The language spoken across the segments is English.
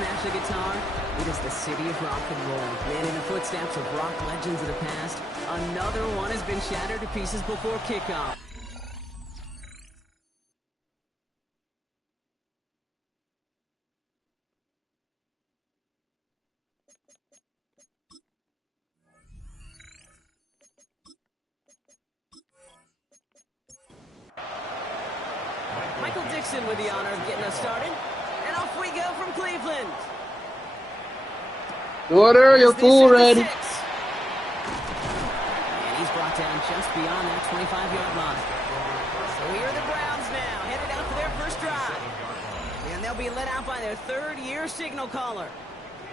smash the guitar? It is the city of rock and roll. And in the footsteps of rock legends of the past, another one has been shattered to pieces before kickoff. Michael Dixon with the honor of getting us started. And off we go from Cleveland. Order, you're full ready. And he's brought down just beyond that 25-yard line. So here are the Browns now, headed out for their first drive. And they'll be led out by their third-year signal caller.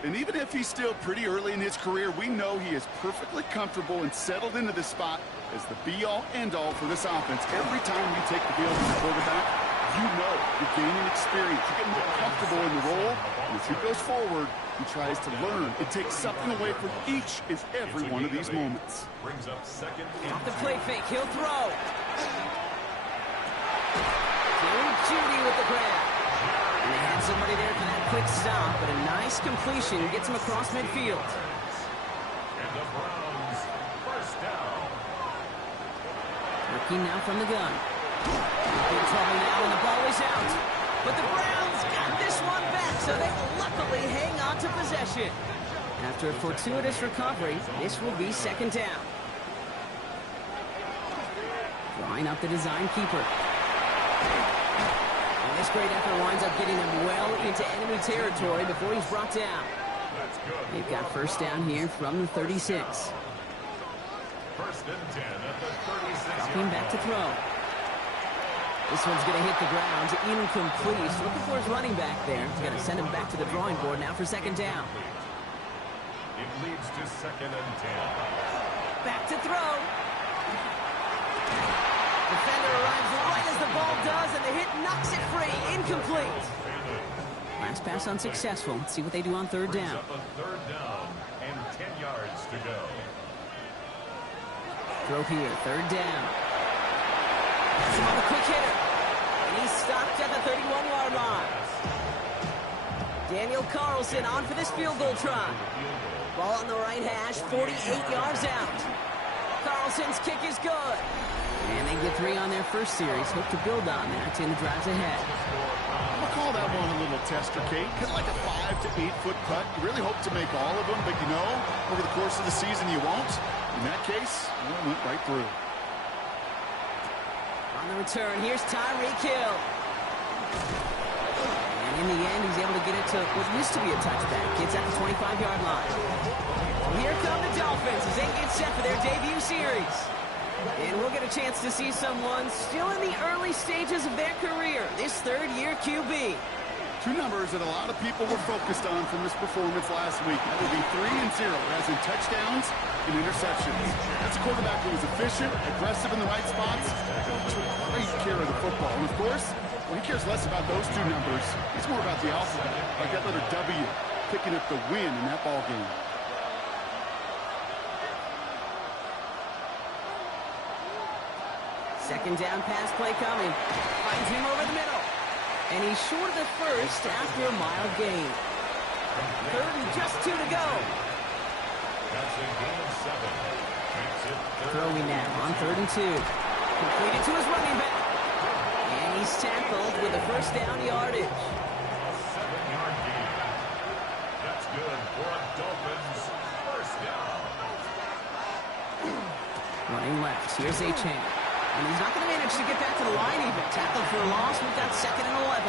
And even if he's still pretty early in his career, we know he is perfectly comfortable and settled into this spot as the be-all, end-all for this offense. Every time you take the field as a quarterback, you know you're gaining experience. You get more comfortable in the role. And as he goes forward, he tries to learn. It takes something away from each and every one of these moments. Brings up second. Off the play fake, he'll throw. Jerry Jeudy with the grab. And they had somebody there for that quick stop, but a nice completion gets him across midfield. And the Browns, first down. Working now from the gun. In trouble now, and the ball is out. But the Browns got this one back, so they will luckily hang on to possession. After a fortuitous recovery, this will be second down. Drawing up the design keeper. And this great effort winds up getting him well into enemy territory before he's brought down. They've got first down here from the 36. First and 10 at the 36. Dropping back to throw. This one's going to hit the ground, incomplete. So looking for his running back there. He's going to send him back to the drawing board now for second down. It leads to second and 10. Back to throw. Defender arrives right as the ball does, and the hit knocks it free. Incomplete. Last pass unsuccessful. Let's see what they do on third down. Up a third down and 10 yards to go. Throw here, third down. Some other quick hitter. And he's stopped at the 31-yard line. Daniel Carlson on for this field goal try. Ball on the right hash, 48 yards out. Carlson's kick is good. And they get 3 on their first series. Hope to build on that in the drives ahead. I'm going to call that one a little tester, Kate. Kind of like a 5 to 8 foot cut. You really hope to make all of them, but you know, over the course of the season you won't. In that case, well, it went right through. On the return, here's Tyreek Hill. And in the end, he's able to get it to what used to be a touchback. Gets at the 25-yard line. So here come the Dolphins as they get set for their debut series. And we'll get a chance to see someone still in the early stages of their career, this third-year QB. Two numbers that a lot of people were focused on from this performance last week. That would be 3 and 0, as in touchdowns and interceptions. That's a quarterback who was efficient, aggressive in the right spots, and took great care of the football. And of course, well, he cares less about those two numbers. It's more about the alphabet, like that letter W, picking up the win in that ball game. Second down pass play coming. Finds him over the middle. And he's short of the first after a mild gain. Third and just 2 to go. That's a gain of 7. Throwing now on 3rd and 2. Completed to his running back. And he's tackled with a first down yardage. 7-yard gain. That's good for a Dolphins first down. Running left. Here's Achane. And he's not going to manage to get back to the line even. Tackled for a loss. We've got 2nd and 11.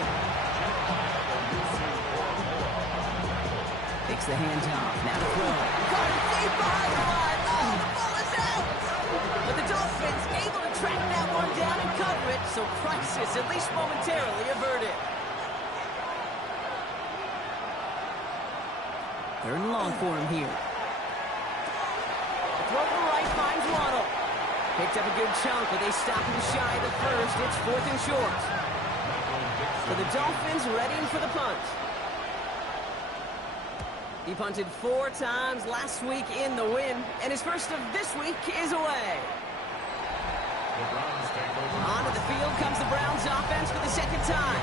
Takes the handoff. Now to throw. Caught it deep behind the line. Oh, the ball is out. But the Dolphins able to track that one down and cover it. So crisis, at least momentarily, averted. 3rd and long for him here. Throw to the right finds Waddle. Picked up a good chunk, but they stop him shy of the first. It's 4th and short. So the Dolphins readying for the punt. He punted 4 times last week in the win, and his first of this week is away. Onto the field comes the Browns offense for the second time.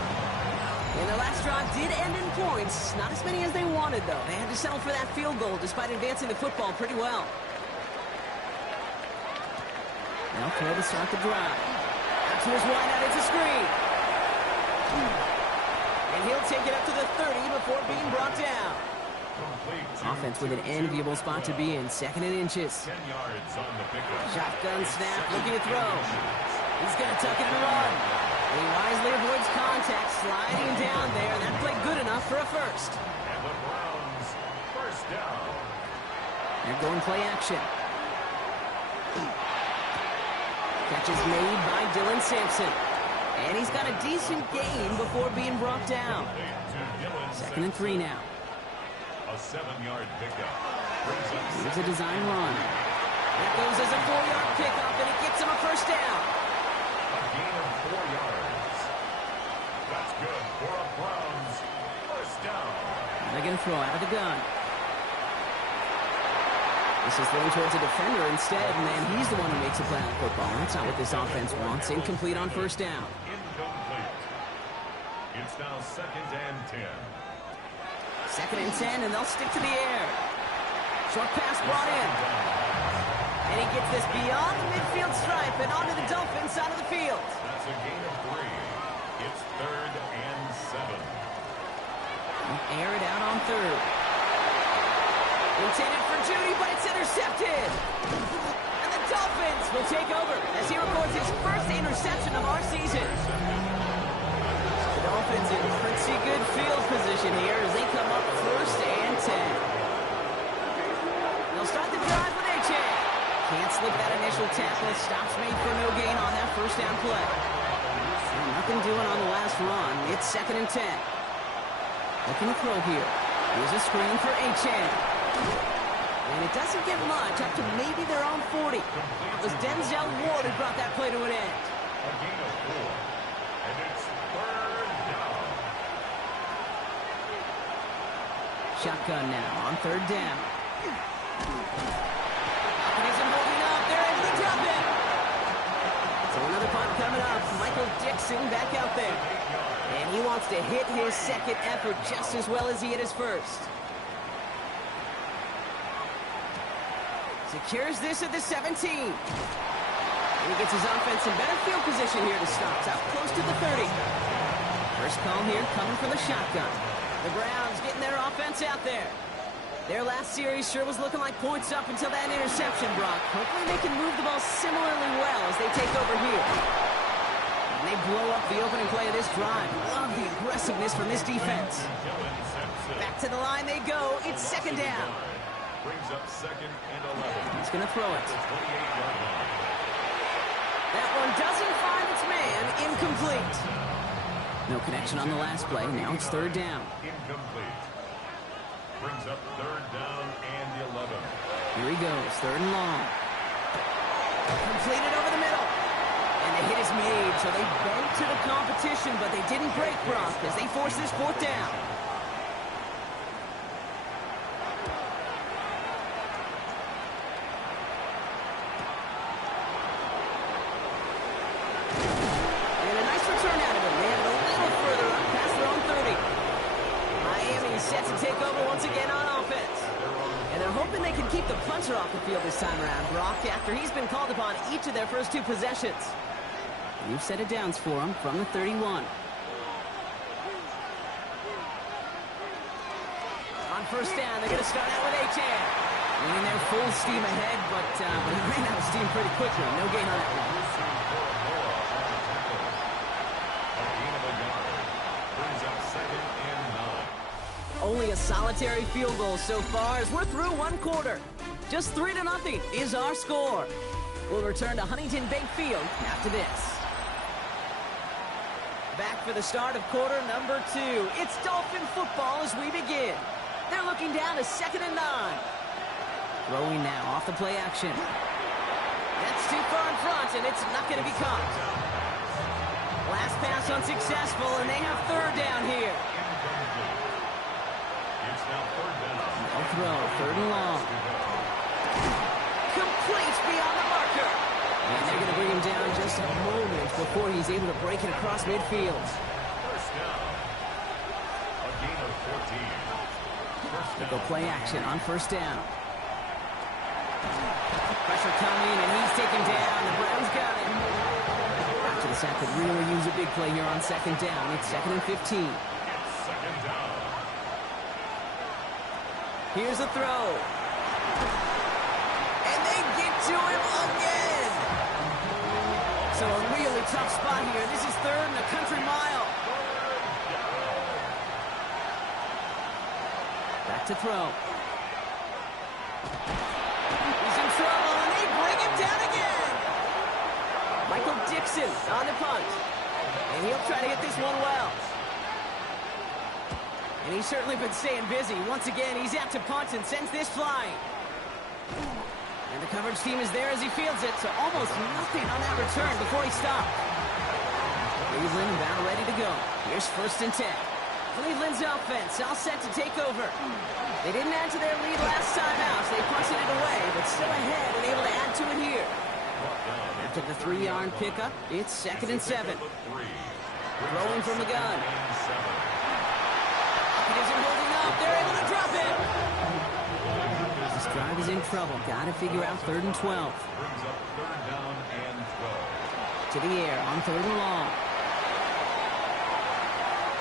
And the last drive did end in points. Not as many as they wanted, though. They had to settle for that field goal despite advancing the football pretty well. They'll throw to start the drive. Out to his wideout, it's a screen. And he'll take it up to the 30 before being brought down. Offense with an enviable spot to be in. 2nd and inches. 10 yards on the pickup. Shotgun snap, looking to throw. He's going to tuck it and run. And he wisely avoids contact, sliding down there. That played good enough for a first. And the Browns, first down. They're going play action. Catch is made by Dylan Sampson. And he's got a decent gain before being brought down. 2nd and 3 now. A 7-yard pickup. Here's a design run. That goes as a 4-yard pickup, and it gets him a first down. A gain of 4 yards. That's good for a Browns first down. They're going to throw out of the gun. This is thrown towards a defender instead, and he's the one who makes a play on the football. That's not what this offense wants. Incomplete on first down. Incomplete. It's now 2nd and 10. 2nd and 10, and they'll stick to the air. Short pass brought in. And he gets this beyond the midfield stripe and onto the Dolphins side of the field. That's a gain of 3. It's 3rd and 7. They'll air it out on 3rd. Intended for Judy, but it's intercepted. And the Dolphins will take over as he records his first interception of our season. The Dolphins in pretty good field position here as they come up 1st and 10. They'll start the drive with Achane. Can't slip that initial tackle. Stops made for no gain on that first down play. And nothing doing on the last run. It's 2nd and 10. Looking to throw here. Here's a screen for Achane. And it doesn't get much, up to maybe their own 40. It was Denzel Ward who brought that play to an end. A gain of 4. And it's 3rd down. Shotgun now on 3rd down. Falcon isn't holding up. They're able to drop it. So another punt coming up. Michael Dixon back out there. And he wants to hit his 2nd effort just as well as he hit his first. Secures this at the 17. And he gets his offense in better field position here to start. Up close to the 30. First call here coming from the shotgun. The Browns getting their offense out there. Their last series sure was looking like points up until that interception, Brock. Hopefully they can move the ball similarly well as they take over here. And they blow up the opening play of this drive. Love the aggressiveness from this defense. Back to the line they go. It's 2nd down. Brings up 2nd and 11. He's going to throw it. 28-yard line. That one doesn't find its man. Incomplete. No connection on the last play. Now it's 3rd down. Incomplete. Brings up 3rd down and 11. Here he goes. 3rd and long. Completed over the middle. And the hit is made, so they bent to the competition, but they didn't break, Brock, as they force this 4th down. Off the field this time around, Brock, after he's been called upon each of their first 2 possessions. You've set it downs for him from the 31. On first down, they're going to start out with Achane. Leaning there full steam ahead, but he ran out of steam pretty quickly. No gain on that one. A gain of a yard. Brings up 2nd and 9. Only a solitary field goal so far as we're through 1 quarter. Just 3-0 is our score. We'll return to Huntington Bank Field after this. Back for the start of quarter number 2. It's Dolphin football as we begin. They're looking down to 2nd and 9. Throwing now off the play action. That's too far in front, and it's not going to be caught. Last pass unsuccessful, and they have 3rd down here. It's now 3rd down. No throw, 3rd and long. Complete beyond the marker. And they're going to bring him down just a moment before he's able to break it across midfield. First down. They go play action on first down. Pressure coming, and he's taken down. The Browns got him. After the sack could really use a big play here on second down. It's 2nd and 15. Second down. Here's a throw. And they get to him again. So a really tough spot here. This is 3rd and a country mile. Back to throw. He's in trouble, and they bring him down again. Michael Dixon on the punt. And he'll try to get this one well. And he's certainly been staying busy. Once again, he's out to punt and sends this flying. And the coverage team is there as he fields it, so almost nothing on that return before he stopped. Cleveland about ready to go. Here's 1st and 10. Cleveland's offense all set to take over. They didn't add to their lead last time out, so they punted it away, but still ahead and able to add to it here. After the 3-yard pickup, it's 2nd and 7. Throwing from the gun. It isn't holding up. They're able to drop it. This drive is in trouble. Got to figure out 3rd and 12. Brings up 3rd down and 12. To the air on 3rd and long.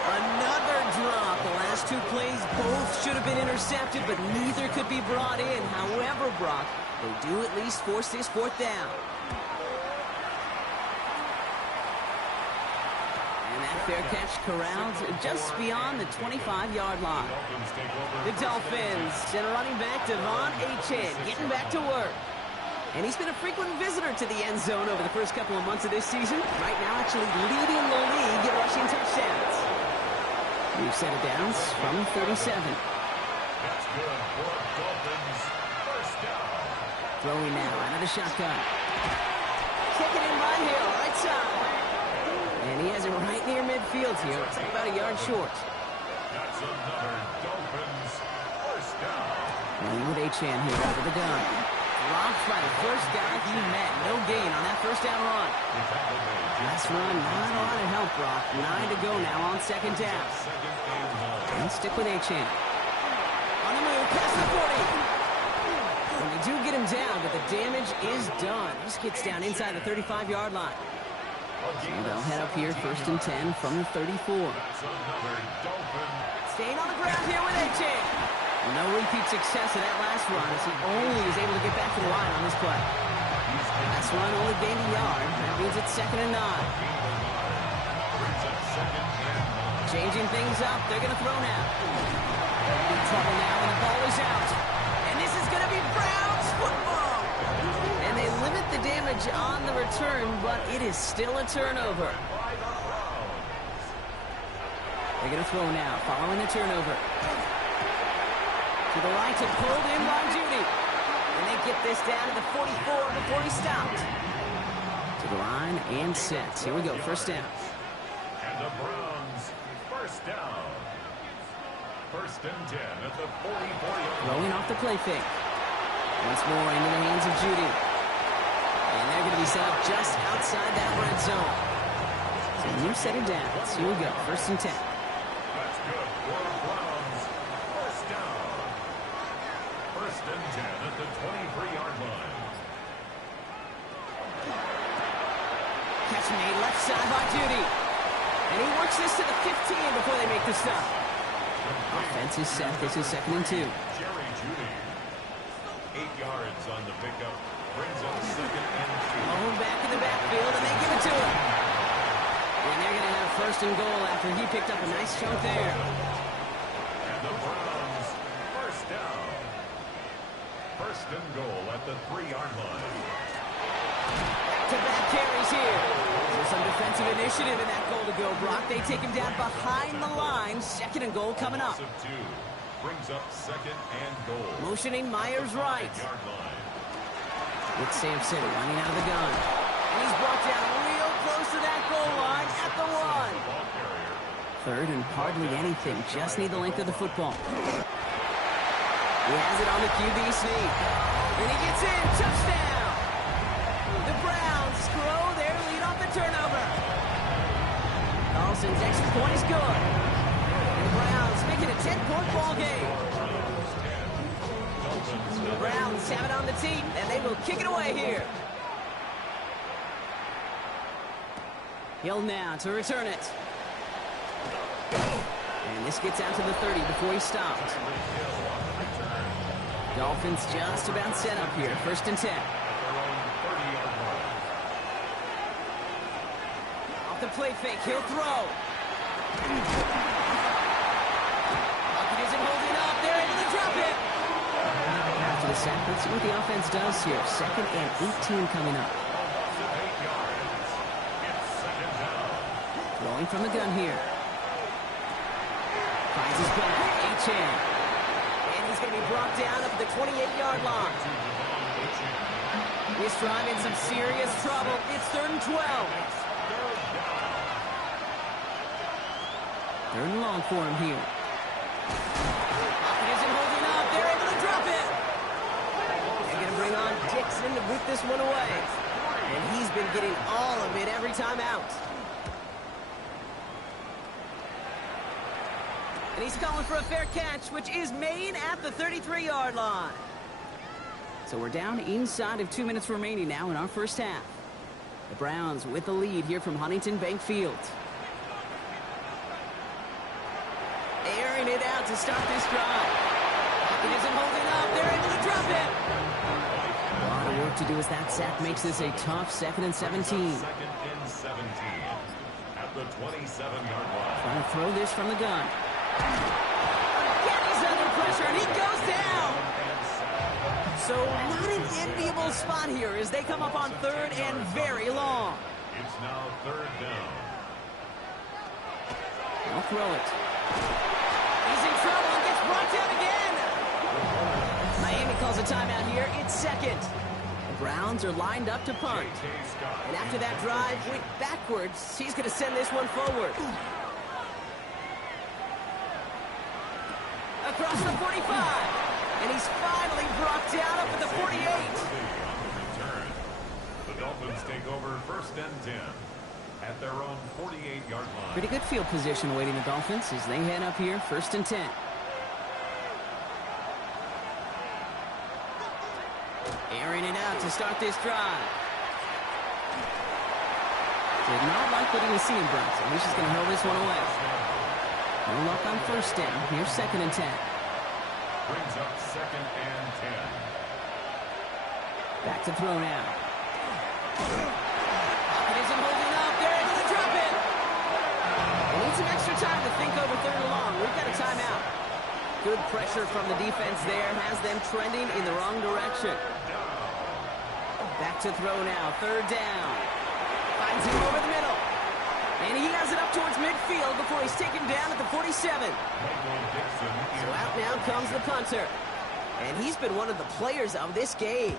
Another drop. The last 2 plays both should have been intercepted, but neither could be brought in. However, Brock, they do at least force this 4th down. And that fair catch corralled just beyond the 25-yard line. The Dolphins send running back Devon Achane getting back to work. And he's been a frequent visitor to the end zone over the first couple of months of this season. Right now actually leading the league in rushing touchdowns. New set of downs from 37. That's good for Dolphins. 1st down. Throwing now out of the shotgun. Taking in by Hill, right side. And he has it right near midfield here. It's about a yard short. That's another Dolphins 1st down. Running with Achane here out of the gun. Dropped by the first guy he met. No gain on that 1st down run. Last run, not a lot of help, Brock. 9 to go now on 2nd down. And stick with Achane. On the move, past the 40. And they do get him down, but the damage is done. This gets down inside the 35-yard line. So they'll head up here, 1st and 10 from the 34. Staying on the ground here with Achane. No repeat success of that last run as he only is able to get back to the line on this play. Last run only gained a yard. That means it's 2nd and 9. Changing things up. They're going to throw now. They're in trouble now, and the ball is out. And this is going to be Browns football. And they limit the damage on the return, but it is still a turnover. They're going to throw now, following the turnover. To the right and pulled in by Judy. And they get this down to the 44 before he stopped. To the line and set. Here we go, 1st down. And the Browns 1st down. 1st and 10 at the 44-yard. Throwing off the play fake. Once more into the hands of Judy. And they're going to be set up just outside that red zone. So new set of downs. Here we go, 1st and 10. That's good for the Browns. 1st down. 1st and 10 at the 23-yard line. Catch made left side by Judy. And he works this to the 15 before they make the stop. Offense is set. This is 2nd and 2. Jerry Judy. 8 yards on the pickup. Brings up 2nd and 2. Home back in the backfield, and they give it to him. And they're going to have 1st and goal after he picked up a nice chunk there. And the Browns 1st down. 1st and goal at the 3-yard line. Back-to-back carries here. There's some defensive initiative in that goal to go, Brock. They take him down behind the line. 2nd and goal coming up. Of 2. Brings up 2nd and goal. Motioning Myers right. Yard line. With Sampson running out of the gun. And he's brought down real close to that goal line at the 1. 3rd and hardly anything. Just need the length of the football. He has it on the QB sneak. And he gets in. Touchdown. The Browns grow their lead off the turnover. Carlson's extra point is good. And the Browns make it a 10-point ball game. The Browns have it on the tee, and they will kick it away here. Hill now to return it. And this gets out to the 30 before he stopped. Dolphins just about set up here. 1st and 10. Off the play fake, he'll throw. Bucket isn't holding up. They're able to drop it. After the sack, let's see what the offense does here. 2nd and 18 coming up. Throwing from the gun here. Finds his back. Achane. And he's going to be brought down up at the 28-yard line. This drive in some serious trouble. It's 3rd and 12. 3rd and long for him here. Pocket isn't holding up. They're able to drop it. They're going to bring on Dixon to whip this one away. And he's been getting all of it every time out. And he's calling for a fair catch, which is made at the 33-yard line. So we're down inside of 2 minutes remaining now in our first half. The Browns with the lead here from Huntington Bank Field. Airing it out to start this drive. It isn't holding up. They're able to drop it. A lot of work to do as that sack makes this a tough 2nd and 17. 2nd and 17 at the 27-yard line. Trying to throw this from the gun. Again, he's under pressure, and he goes down. So not an enviable spot here as they come up on 3rd and very long. It's now 3rd down. I'll throw it. He's in trouble and gets brought down again. Miami calls a timeout here. It's 2nd. The Browns are lined up to punt. And after that drive went backwards, he's going to send this one forward. Across the 45. And he's finally brought down up at the 48. The Dolphins take over 1st and 10 at their own 48-yard line. Pretty good field position awaiting the Dolphins as they head up here, 1st and 10. Airing it out to start this drive. Did not like what he was seeing, Bronson. He's just going to hurl this one away. No luck on 1st down. Here's 2nd and 10. Brings up 2nd and 10. Back to throw now. Pocket isn't holding up. They're able to drop it. They need some extra time to think over 3rd and long. We've got a timeout. Good pressure from the defense there has them trending in the wrong direction. Back to throw now. 3rd down. Finds him over the middle. And he has it up towards midfield before he's taken down at the 47. So out now comes the punter. And he's been one of the players of this game.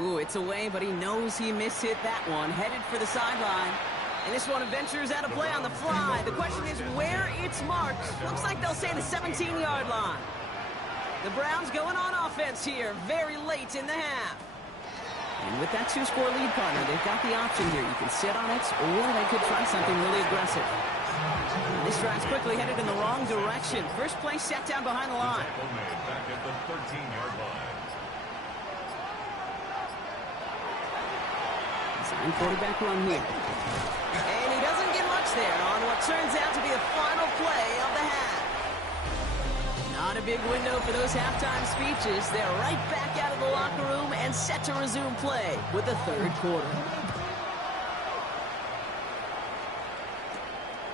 Ooh, it's away, but he knows he mishit that one. Headed for the sideline. And this one ventures out of play on the fly. The question is where it's marked. Looks like they'll say the 17-yard line. The Browns going on offense here very late in the half. And with that 2-score lead, partner, they've got the option here. You can sit on it, or they could try something really aggressive. And this drive's quickly headed in the wrong direction. First play set down behind the line. Back at the 13-yard line. Design quarterback run here. And he doesn't get much there on what turns out to be the final play of the half. Not a big window for those halftime speeches. They're right back out of the locker room and set to resume play with the 3rd quarter.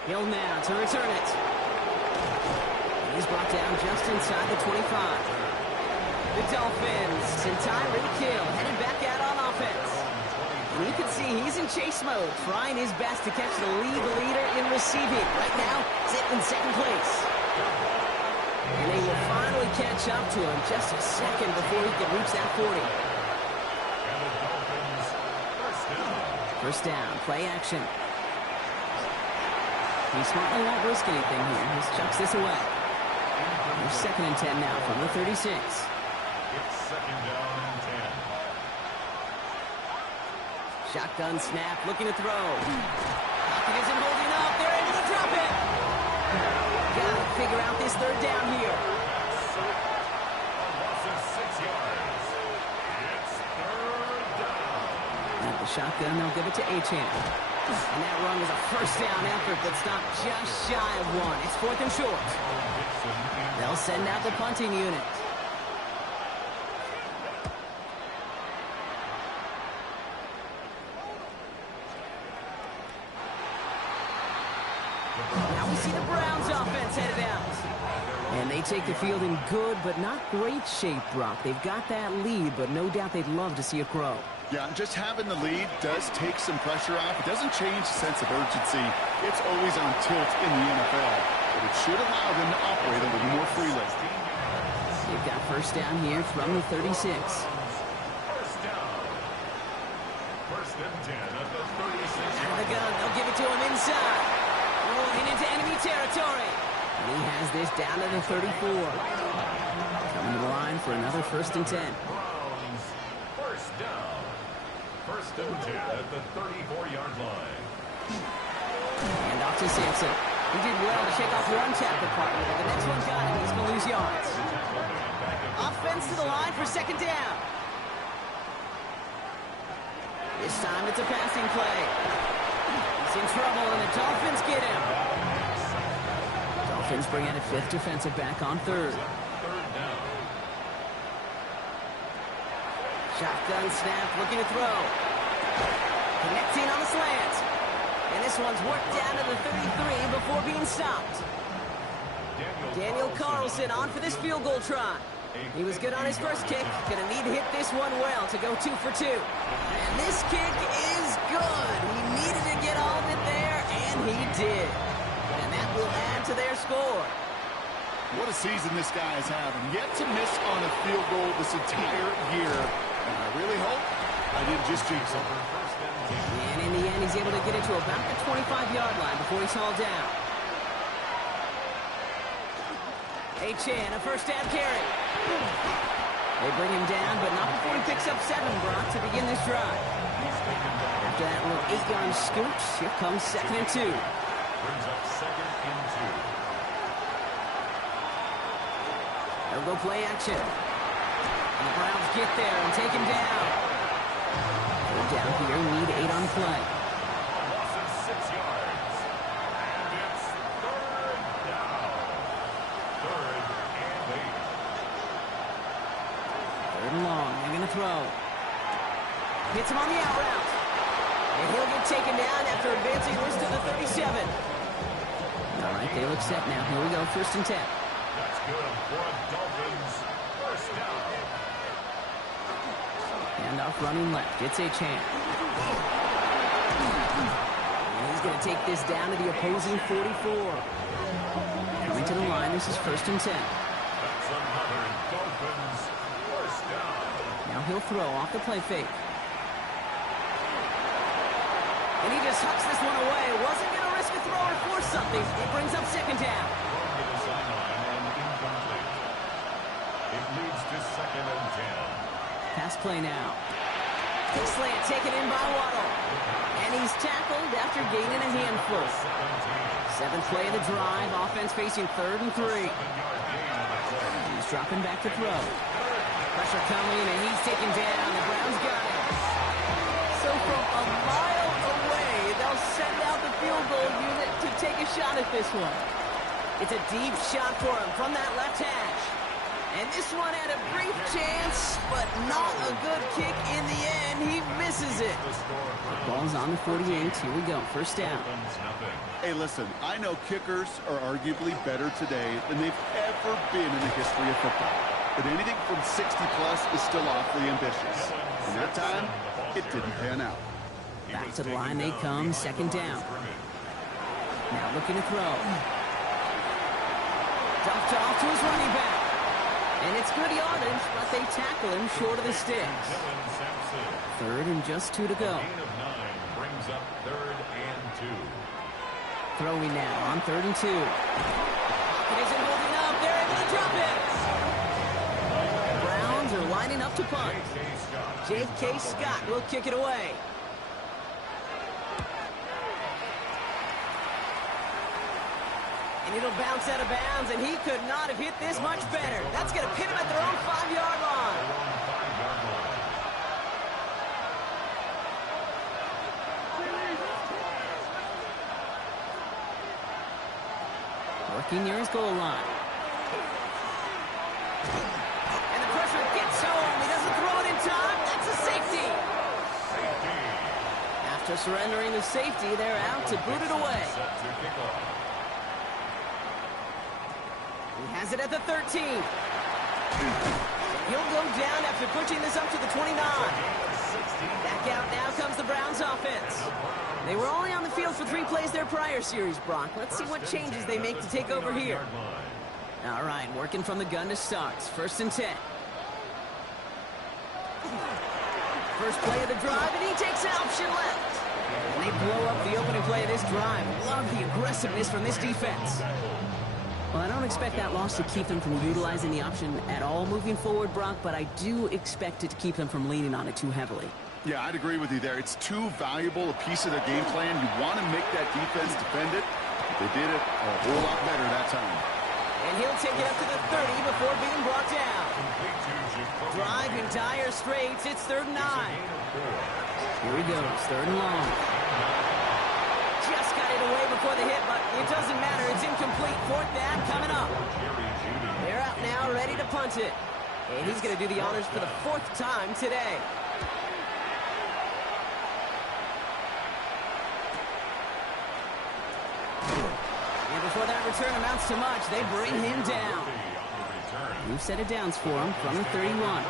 Hill now to return it. And he's brought down just inside the 25. The Dolphins and Tyreek Hill headed back out on offense. And you can see he's in chase mode, trying his best to catch the league leader in receiving. Right now, sitting in 2nd place. And they will finally catch up to him just a second before he can reach that 40. And the Dolphins, 1st down. 1st down, play action. He smartly won't risk anything here. He chucks this away. There's 2nd and 10 now from the 36. It's 2nd down and 10. Shotgun snap, looking to throw. Pocket isn't holding up. They're able to drop it. Got it. figure out this third down here. Loss of 6 yards. It's third down. At the shotgun, they'll give it to Achane. And that run was a first down effort that stopped just shy of one. It's 4th and short. They'll send out the punting unit. Now we see the Browns offense headed out. And they take the field in good but not great shape, Brock. They've got that lead, but no doubt they'd love to see it grow. Yeah, just having the lead does take some pressure off. It doesn't change the sense of urgency. It's always on tilt in the NFL. But it should allow them to operate a little more freely. They've got first down here from the 36. First down. First and 10 at the 36. Out of the gun, they'll give it to him inside. Rolling into enemy territory. And he has this down to the 34. Coming to the line for another first and 10. Browns. First down. First and 10 at the 34-yard line. And off to Sampson. He did well to shake off one tackle partner, but the next one got him. He's going to lose yards. Offense to the line for second down. This time it's a passing play. He's in trouble, and the Dolphins get him. Dolphins bring in a 5th defensive back on 3rd. Third down. Shotgun snap, looking to throw. Connecting on the slant. And this one's worked down to the 33 before being stopped. Daniel Carlson on for this field goal try. He was good on his first kick. Gonna need to hit this one well to go 2 for 2. And this kick is good. He needed to get all of it there, and he did. And that will add to their score. What a season this guy is having. Yet to miss on a field goal this entire year. And I really hope I didn't just jinx him. And in the end, he's able to get it to about the 25-yard line before he's hauled down. Achane, a first down carry. They bring him down, but not before he picks up 7, Brock, to begin this drive. After that little 8-yard scoot, here comes 2nd and 2. Brings up 2nd and 2. They'll go play action. And the Browns get there and take him down. They're down here, need 8 on play. Loss of 6 yards. And it's third down. Third and 8. 3rd and long, they're going to throw. Hits him on the out route. And he'll get taken down after advancing this to the 37. All right, they look set now. Here we go, 1st and 10. That's good for a Dolphins. First down. Handoff running left. It's Achane. And he's going to take this down to the opposing 44. Coming to the line, this is 1st and 10. That's another Dolphins. First down. Now he'll throw off the play fake. And he just hucks this one away. Wasn't going to risk a throw or force something. It brings up 2nd down. Thrown to the sideline and incomplete. It leads to 2nd and 10. Pass play now. Slant taken in by Waddle. And he's tackled after gaining a handful. 7th play of the drive. Offense facing 3rd and 3. He's dropping back to throw. Pressure coming, and he's taken down. The Browns got it. So from a mile away, they'll send out the field goal unit to take a shot at this one. It's a deep shot for him from that left hash. And this one had a brief chance, but not a good kick in the end. He misses it. Ball's on the 48. Here we go. First down. Hey, listen, I know kickers are arguably better today than they've ever been in the history of football. But anything from 60-plus is still awfully ambitious. And that time, it didn't pan out. Back to the line they come. 2nd down. Now looking to throw. Dropped off to his running back. And it's good yardage, but they tackle him short of the sticks. 3rd and just 2 to go. Gain of 9 brings up 3rd and 2. Throwing now on 3rd and 2. It isn't holding up. They're able to drop it. Browns are lining up to punt. J.K. Scott will kick it away. And it'll bounce out of bounds, and he could not have hit this much better. That's going to pin him at their own 5-yard line. Working near his goal line. And the pressure gets home. He doesn't throw it in time. That's a safety. After surrendering the safety, they're out to boot it away. He has it at the 13. He'll go down after pushing this up to the 29. Back out now comes the Browns offense. They were only on the field for 3 plays their prior series, Brock. Let's see what changes they make to take over here. All right, working from the gun to start. 1st and 10. First play of the drive, and he takes an option left. And they blow up the opening play of this drive. Love the aggressiveness from this defense. Well, I don't expect that loss to keep them from utilizing the option at all moving forward, Brock, but I do expect it to keep them from leaning on it too heavily. Yeah, I'd agree with you there. It's too valuable a piece of their game plan. You want to make that defense defend it. They did it a whole lot better that time. And he'll take it up to the 30 before being brought down. Drive in dire straits. It's 3rd and 9. Here he goes, 3rd and long. Just got it away before the hit, but it doesn't matter. It's incomplete. 4th down coming up. They're out now, ready to punt it. And he's going to do the honors for the 4th time today. And before that return amounts to much, they bring him down. New set of downs for him from the 31.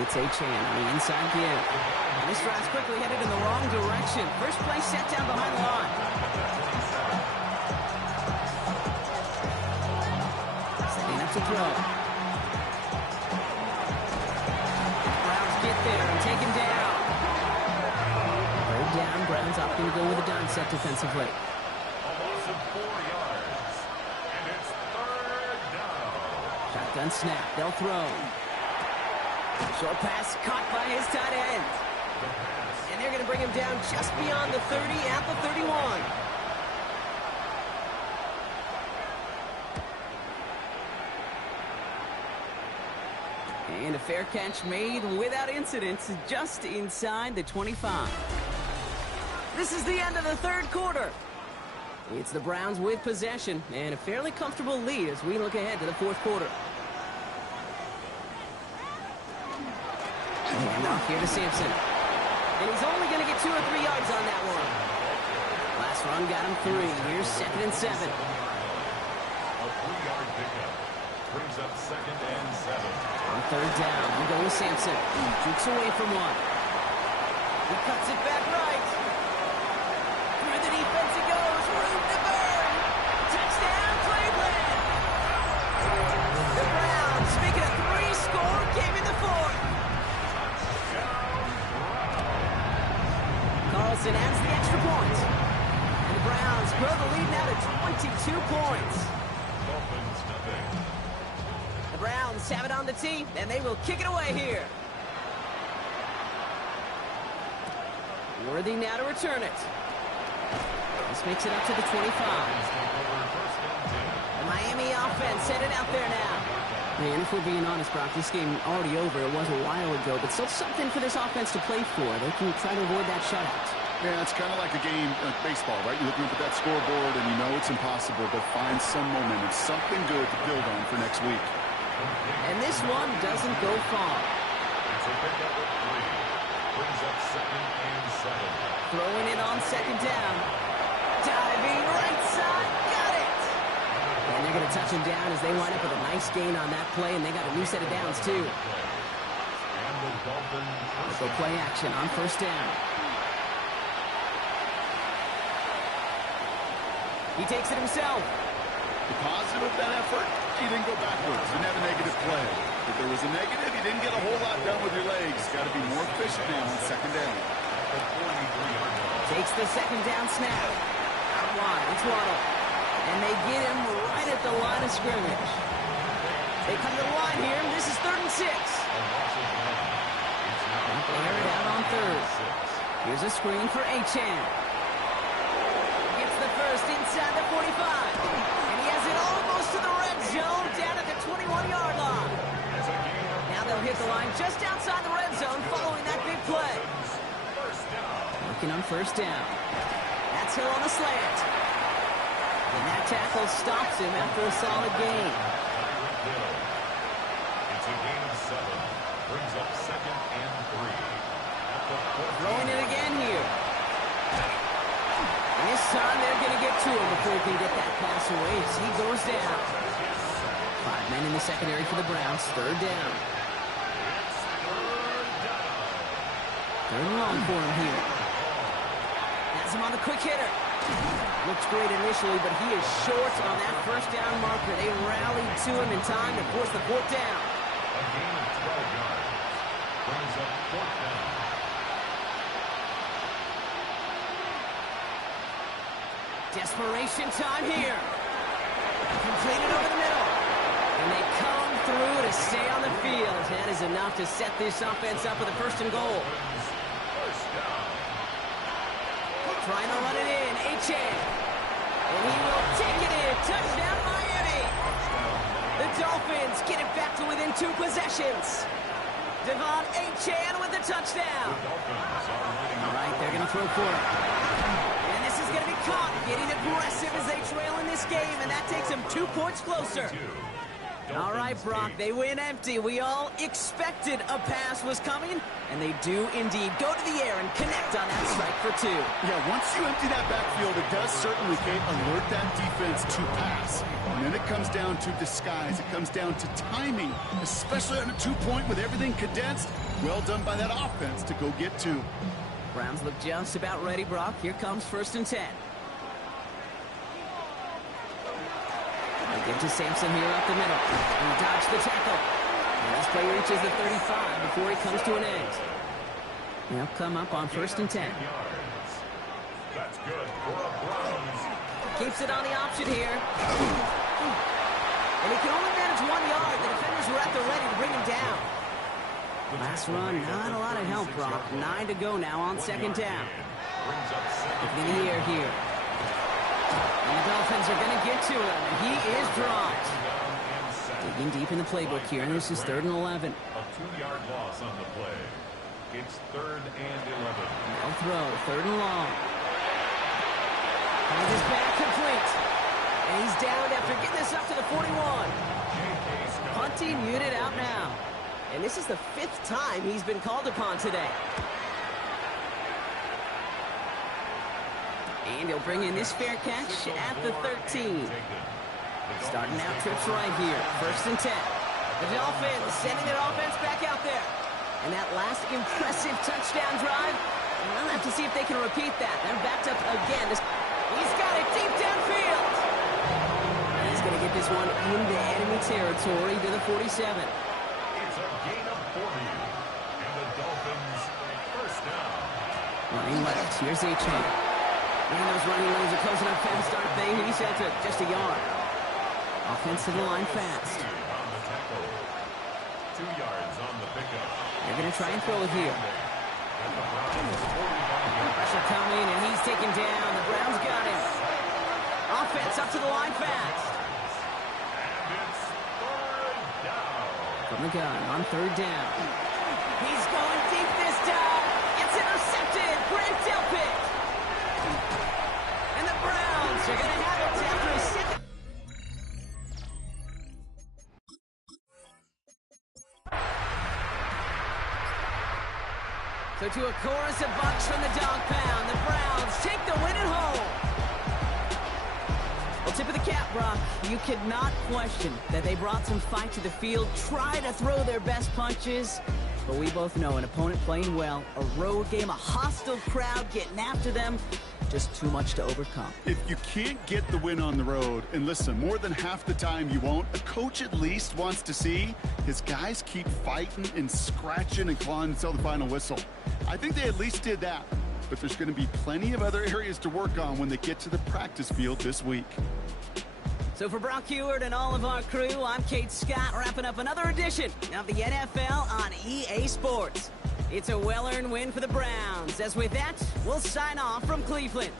It's Achane on the inside give. And this drive's quickly headed in the wrong direction. First play set down behind the line. Setting up to throw. Browns get there and take him down. 3rd down, Browns opting to go with a dime set defensively. A loss of 4 yards. And it's 3rd down. Shotgun snap. They'll throw. Short pass caught by his tight end. And they're going to bring him down just beyond the 30 at the 31. And a fair catch made without incident just inside the 25. This is the end of the 3rd quarter. It's the Browns with possession and a fairly comfortable lead as we look ahead to the 4th quarter. And off here to Sampson. And he's only going to get 2 or 3 yards on that one. Last run got him 3. Here's 2nd and 7. A 3-yard pickup brings up 2nd and 7. On 3rd down, we go with Sampson. He jukes away from one. He cuts it back right. Through the defense it goes. Room to burn. Touchdown, Cleveland. The Browns make it a 3-score game in the 4th. Carlson adds the extra point. And the Browns grow the lead now to 22 points. The Browns have it on the tee, and they will kick it away here. Worthy now to return it. This makes it up to the 25. The Miami offense headed out there now. Man, if we're being honest, Brock, this game already over. It was a while ago, but still something for this offense to play for. They can try to avoid that shutout. Yeah, it's kind of like a game like baseball, right? You're looking up at that scoreboard, and you know it's impossible, but find some momentum, something good to build on for next week. And this one doesn't go far. It's a pickup of 3. Brings up 2nd and 7. Throwing it on 2nd down. Diving right side. Got it. And they're going to touch him down as they wind up with a nice gain on that play, and they got a new set of downs, too. And the Dolphins So play action on 1st down. He takes it himself. The positive of that effort, he didn't go backwards. Didn't have a negative play. If there was a negative, you didn't get a whole lot done with your legs. Got to be more efficient now on 2nd down. Takes the 2nd down snap. Out wide, it's Waddle. And they get him right at the line of scrimmage. They come to the line here, and this is 3rd and 6. They air it out on 3rd. Here's a screen for Achane. Gets the first inside the 45. And he has it almost to the red zone, down at the 21-yard line. Now they'll hit the line just outside the red zone following that big play. Looking on first down. That's Hill on the slant. And that tackle stops him after a solid gain. It's a gain of 7. Brings up 2nd and 3. Throwing it again here. And this time they're going to get to him before he can get that pass away as he goes down. 5 men in the secondary for the Browns. 3rd down. 3rd and long for him here. Has him on the quick hitter. Looks great initially, but he is short on that first down marker. They rallied to him in time to force the 4th down. A gain of 12 yards. Brings up 4th down. Desperation time here. Completed over the middle. And they come through to stay on the field. That is enough to set this offense up with a 1st and goal. First down. Trying to run it in. Achane. And he will take it in. Touchdown, Miami. The Dolphins get it back to within 2 possessions. Devon Achane with the touchdown. All right, they're going to throw for it. And this is going to be caught. Getting aggressive as they trail in this game, and that takes them 2 points closer. All right, Brock, they win empty. We all expected a pass was coming, and they do indeed go to the air and connect on that strike for 2. Yeah, once you empty that backfield, it does certainly alert that defense to pass. And then it comes down to disguise. It comes down to timing, especially on a 2-point with everything condensed. Well done by that offense to go get 2. Browns look just about ready, Brock. Here comes 1st and 10. They give to Sampson here up the middle. And he dodged the tackle. And this play reaches the 35 before he comes to an end. They'll come up on 1st and 10. That's good for the Browns. Keeps it on the option here. And he can only manage 1 yard. The defenders were at the ready to bring him down. Last run, not a lot of help, Brock. 9 to go now on 2nd down. Looking in the air here. And the Dolphins are going to get to him. And he is dropped. Digging deep in the playbook here. And this is 3rd and 11. A 2-yard loss on the play. It's 3rd and 11. They'll throw. 3rd and long. And his back complete. And he's down after getting this up to the 41. Punting unit out now. And this is the 5th time he's been called upon today. And he'll bring in this fair catch at the 13. Starting out trips right here. 1st and 10. The Dolphins sending their offense back out there. And that last impressive touchdown drive, we'll have to see if they can repeat that. They're backed up again. He's got it deep downfield. And he's going to get this one into enemy territory to the 47. It's a gain of 40. And the Dolphins, 1st down. Running left. Here's Achane. And those running lanes are closing up fast, aren't they? He's out to just a yard. Offense to the line fast. On the tackle. 2 yards on the pickup. They're going to try and throw it here. Pressure coming, and he's taken down. The Browns got him. Offense up to the line fast. And it's 3rd down. From the gun on 3rd down. He's going deep this time. It's intercepted. Grant Delpit. And the Browns are going to have it after a second. So to a chorus of bucks from the dog pound, the Browns take the win at home. Well, tip of the cap, Brock. You could not question that they brought some fight to the field, try to throw their best punches. But we both know an opponent playing well, a road game, a hostile crowd getting after them, just too much to overcome. If you can't get the win on the road, and listen, more than half the time you won't, a coach at least wants to see his guys keep fighting and scratching and clawing until the final whistle. I think they at least did that, but there's going to be plenty of other areas to work on when they get to the practice field this week. So for Brock Huard and all of our crew, I'm Kate Scott, wrapping up another edition of the NFL on EA Sports. It's a well-earned win for the Browns. As with that, we'll sign off from Cleveland.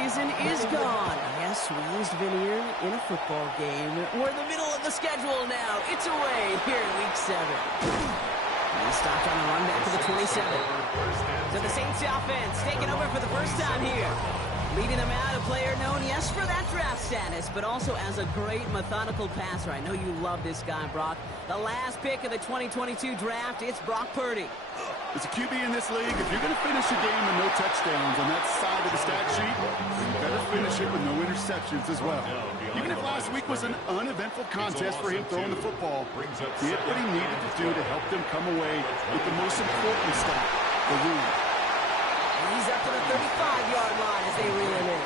season is gone. Yes, we used veneer in a football game. We're in the middle of the schedule now. It's away here in Week 7. And he stopped on the run back to the 27. So the Saints offense taking over for the first time here. Leading them out, a player known, yes, for that draft status, but also as a great methodical passer. I know you love this guy, Brock. The last pick of the 2022 draft, it's Brock Purdy. As a QB in this league, if you're going to finish a game with no touchdowns on that side of the stat sheet, you better finish it with no interceptions as well. Even if last week was an uneventful contest for him throwing the football, he did what he needed to do to help them come away with the most important stop, the win. He's up to the 35-yard line as they reel him in.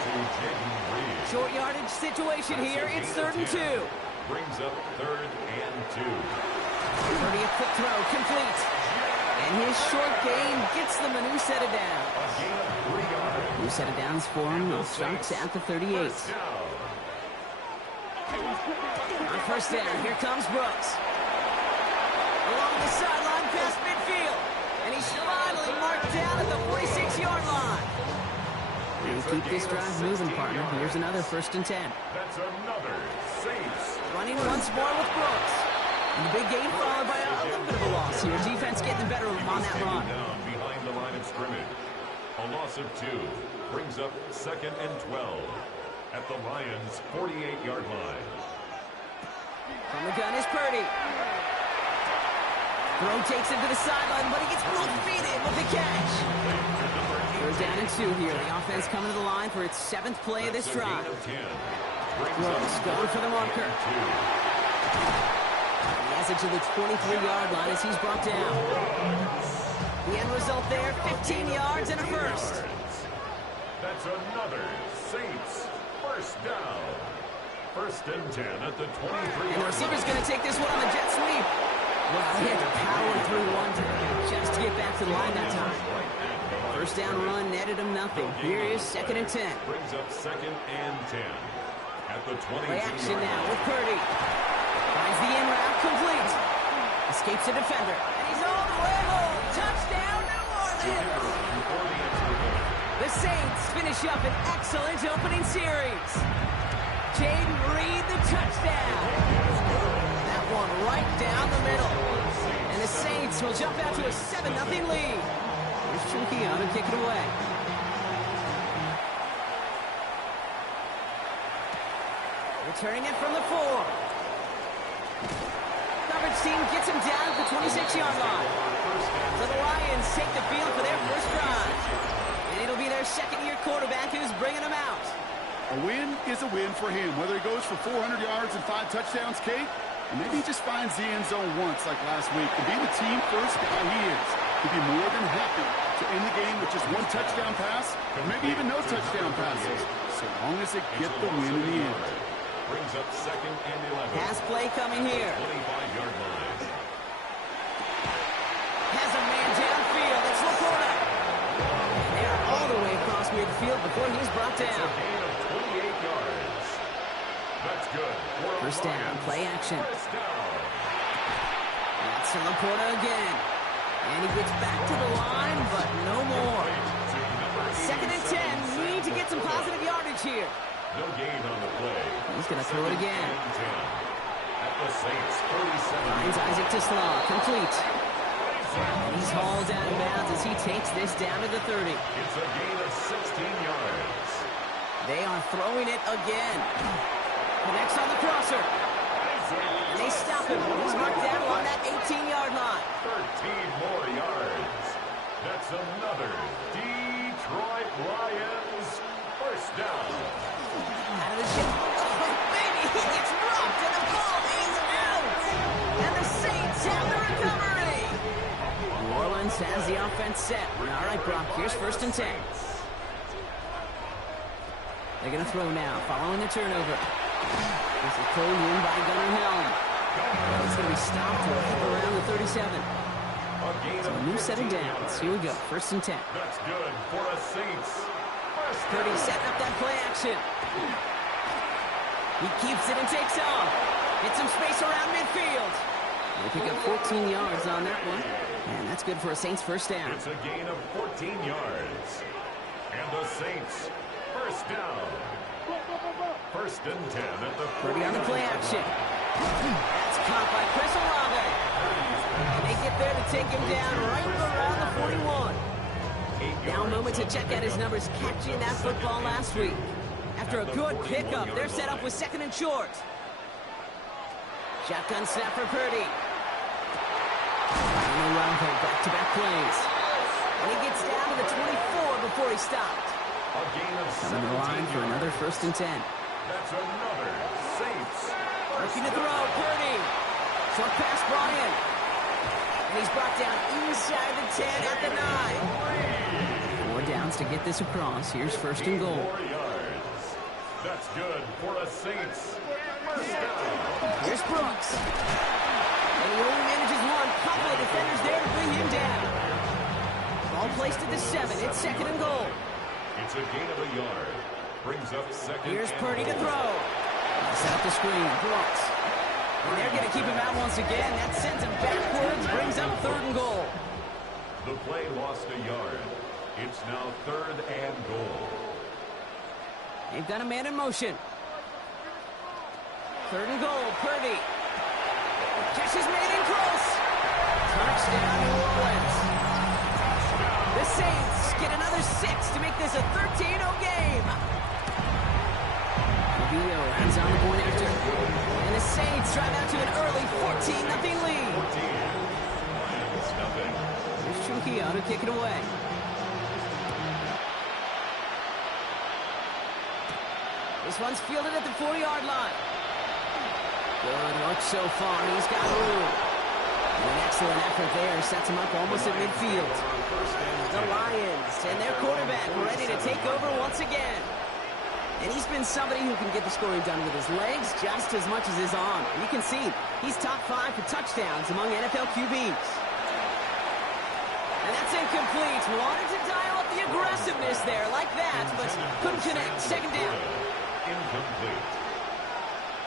Short yardage situation here. It's 3rd and 2. Brings up 3rd and 2. Purdy a quick throw, complete. And his short gain gets them a new set of downs. New set of downs for him. Starts at the 38. On first down, here comes Brooks. Along the sideline past midfield. And he's finally marked down at the 46-yard line. And keep this drive moving, partner. Here's another 1st and 10. That's another Saints. Running once more with Brooks. And the big gain followed by a little bit of a loss here. Defense getting the better of him on that run. Down behind the line of scrimmage. A loss of 2 brings up 2nd and 12 at the Lions' 48-yard line. From the gun is Purdy. Throw takes him to the sideline, but he gets both feet in with the catch. 3rd down and 2 here. The offense coming to the line for its 7th play of this drive. Brooks going for the marker. He has it to the 23-yard line as he's brought down. The end result there, 15 yards and a first. That's another Saints 1st down. 1st and 10 at the 23. And the receiver's going to take this one on the jet sweep. Well, he had to power through one just to get back to the line that time. 1st down run netted him nothing. Here is 2nd and 10. Brings up 2nd and 10 at the 20. Play action now with Purdy. Finds the in route complete. Escapes the defender. And he's all the way home. Touchdown, New Orleans. The Saints finish up an excellent opening series. Jaden Reed, the touchdown. That one right down the middle. And the Saints will jump out to a 7-0 lead. Here's Trujillo to kick it away. Returning it from the 4. Coverage team gets him down at the 26-yard line. So the Lions take the field for their first drive. And it'll be their 2nd-year quarterback who's bringing them out. A win is a win for him, whether he goes for 400 yards and 5 touchdowns, Kate, or maybe he just finds the end zone once like last week. To be the team first guy he is, he'd be more than happy to end the game with just 1 touchdown pass, or maybe even no touchdown passes, so long as they get the win in the end. Brings up 2nd and 11. Pass play coming here. 25-yard line. Has a man downfield. It's Laporta. They are all the way across midfield before he's brought down. A gain of 28 yards. That's good. 1st down, play action. 1st down. That's to Laporta again. And he gets back to the line, but no more. 2nd and 10. Need to get some positive yardage here. No gain on the play. He's going to throw it again. At the Saints, 37. Finds Isaac Tisslaw, complete. And he's hauled out of bounds as he takes this down to the 30. It's a gain of 16 yards. They are throwing it again. Connects on the crosser. And they stop him. He's marked down along that 18-yard line. 13 more yards. That's another Detroit Lions 1st down. Out of the ship. Oh, baby, he gets dropped and the ball is out. And the Saints have the recovery. New Orleans has the offense set. All right, Brock, here's 1st and 10. They're going to throw now, following the turnover. This is pulled in by Gunnar Helm. He's going to be stopped around the 37. So a new set of downs. Here we go, 1st and 10. That's good for the Saints. Purdy setting up that play action. He keeps it and takes off. Gets some space around midfield. They pick up 14 yards on that one. And that's good for a Saints 1st down. It's a gain of 14 yards. And the Saints First down. First and 10 at the Purdy on the play action. That's caught by Chris Olave. And they get there to take him down right around the 41. Now a moment to check out his numbers catching that football last week. After a good pickup, they're set up with second and short. Shotgun snap for Purdy. And Olave back-to-back plays. And he gets down to the 24 before he stopped. A gain of 17 Coming to the line for another first and 10. That's another Saints. Looking to throw, Purdy. Short pass brought in. And he's brought down inside the 10 at the 9. 4 downs to get this across. Here's first and goal. 4 yards. That's good for a Saints. First down. Here's Brooks. And he only manages one. Couple of defenders there to bring him down. Ball placed at the 7. It's second and goal. It's a gain of a yard. Brings up second. Here's and Purdy to throw. Set up the screen. Brooks. And they're going to keep him out once again. That sends him backwards. Brings up third and goal. The play lost a yard. It's now third and goal. They've got a man in motion. Third and goal. Purdy. Catch is made in close. Touchdown, New Orleans. The Saints get another 6 to make this a 13-0 game. Rubio hands on the point after. And the Saints drive out to an early 14-0 lead. 14. Here's Trujillo to kick it away. This one's fielded at the 40-yard line. Good work so far. He's got room. And an excellent effort there sets him up almost at midfield. The Lions and their quarterback ready to take over once again. And he's been somebody who can get the scoring done with his legs just as much as his arm. You can see he's top 5 for touchdowns among NFL QBs. And that's incomplete. Wanted to dial up the aggressiveness there like that, but couldn't connect. Second down. Incomplete.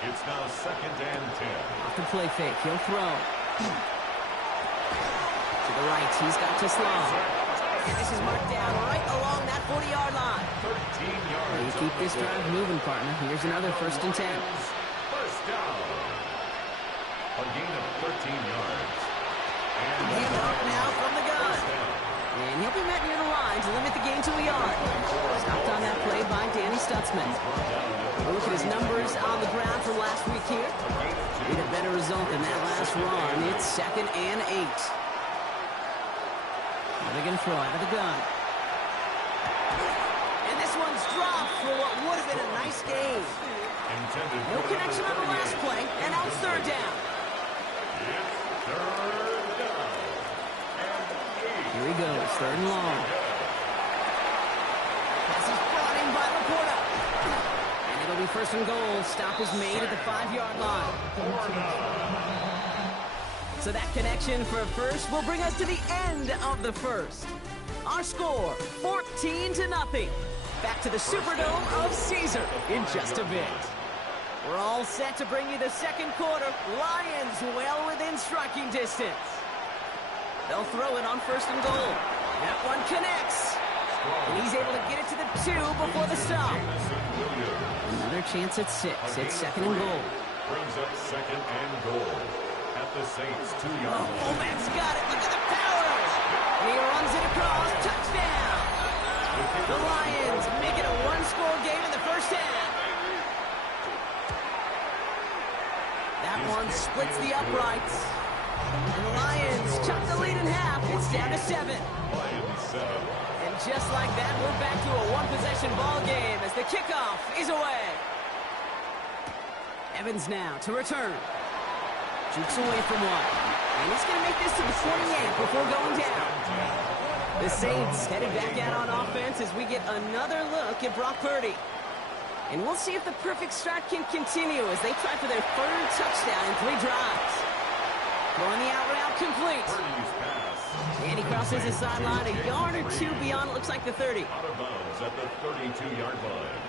It's now second and 10. Off the play fake. He'll throw. To the right. He's got to slow. And this is marked down right along that 40-yard line. 13 yards. You keep this drive moving, partner. Here's another first and 10. First down. A gain of 13 yards. And Hand off now from the gun. And he'll be met near the line to limit the gain to a yard. Stopped on that play by Danny Stutzman. Look at his numbers on the ground from last week here. Need a better result than that last run. It's second and 8. Now they're going to throw out of the gun. And this one's dropped for what would have been a nice gain. No connection on the last play, and now it's third down. Here he goes, third and long. Pass is brought in by Laporta. And it'll be first and goal. Stop is made at the 5-yard line. So that connection for first will bring us to the end of the first. Our score, 14-0. Back to the Superdome of Caesar in just a bit. We're all set to bring you the second quarter. Lions well within striking distance. They'll throw it on first and goal. That one connects. And he's able to get it to the 2 before the stop. Another chance at 6. It's second and goal. Brings up second and goal. At the Saints 2-yard line. Oh, Matt's got it. Look at the power. And he runs it across. Touchdown. The Lions make it a one-score game in the first half. That one splits the uprights. And the Lions chop the lead in half. It's down to 7. Lions 7. And just like that, we're back to a one-possession ball game as the kickoff is away. Evans now to return. Jukes away from one. And he's going to make this to the 28 before going down. The Saints headed back out on offense as we get another look at Brock Purdy. And we'll see if the perfect start can continue as they try for their third touchdown in 3 drives. Throwing the out route complete. Purdy's pass. And he crosses his sideline a yard or 2 beyond, it looks like the 30. Out of bounds at the 32-yard line.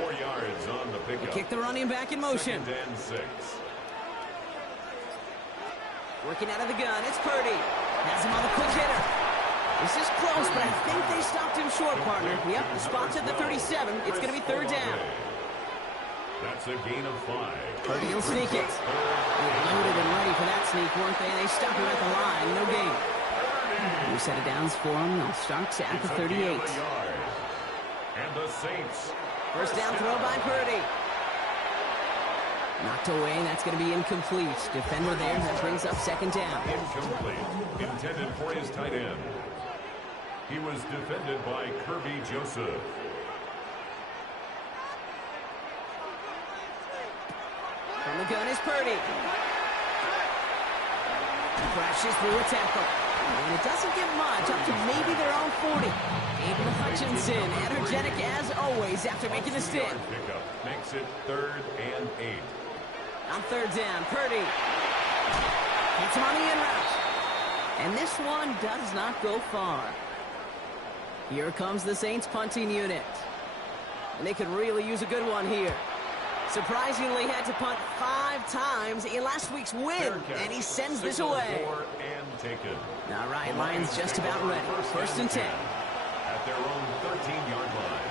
4 yards on the pickup. They kick the running back in motion. Second and 6. Working out of the gun, it's Purdy. Has him on the quick hitter. This is close, but I think they stopped him short, partner. Yep, the spot's at the 37. It's going to be third down. That's a gain of 5. Purdy will sneak it. They were loaded and ready for that sneak, weren't they? They stop him at the line. No gain. New set of downs for him. They'll start at the 38. And the Saints. First down throw by Purdy. Knocked away. That's going to be incomplete. Defender there. That brings up second down. Incomplete. Intended for his tight end. He was defended by Kirby Joseph. From the gun is Purdy. Crashes through a tackle. And it doesn't get much, up to maybe their own 40. Aiden Hutchinson, energetic as always after making the stint. Pickup makes it 3rd and 8. On third down, Purdy. Hits him on the in route. And this one does not go far. Here comes the Saints punting unit. And they could really use a good one here. Surprisingly had to punt 5 times in last week's win, and he sends this away. And taken. All right, Lions just about ready. First and 10. At their own 13-yard line.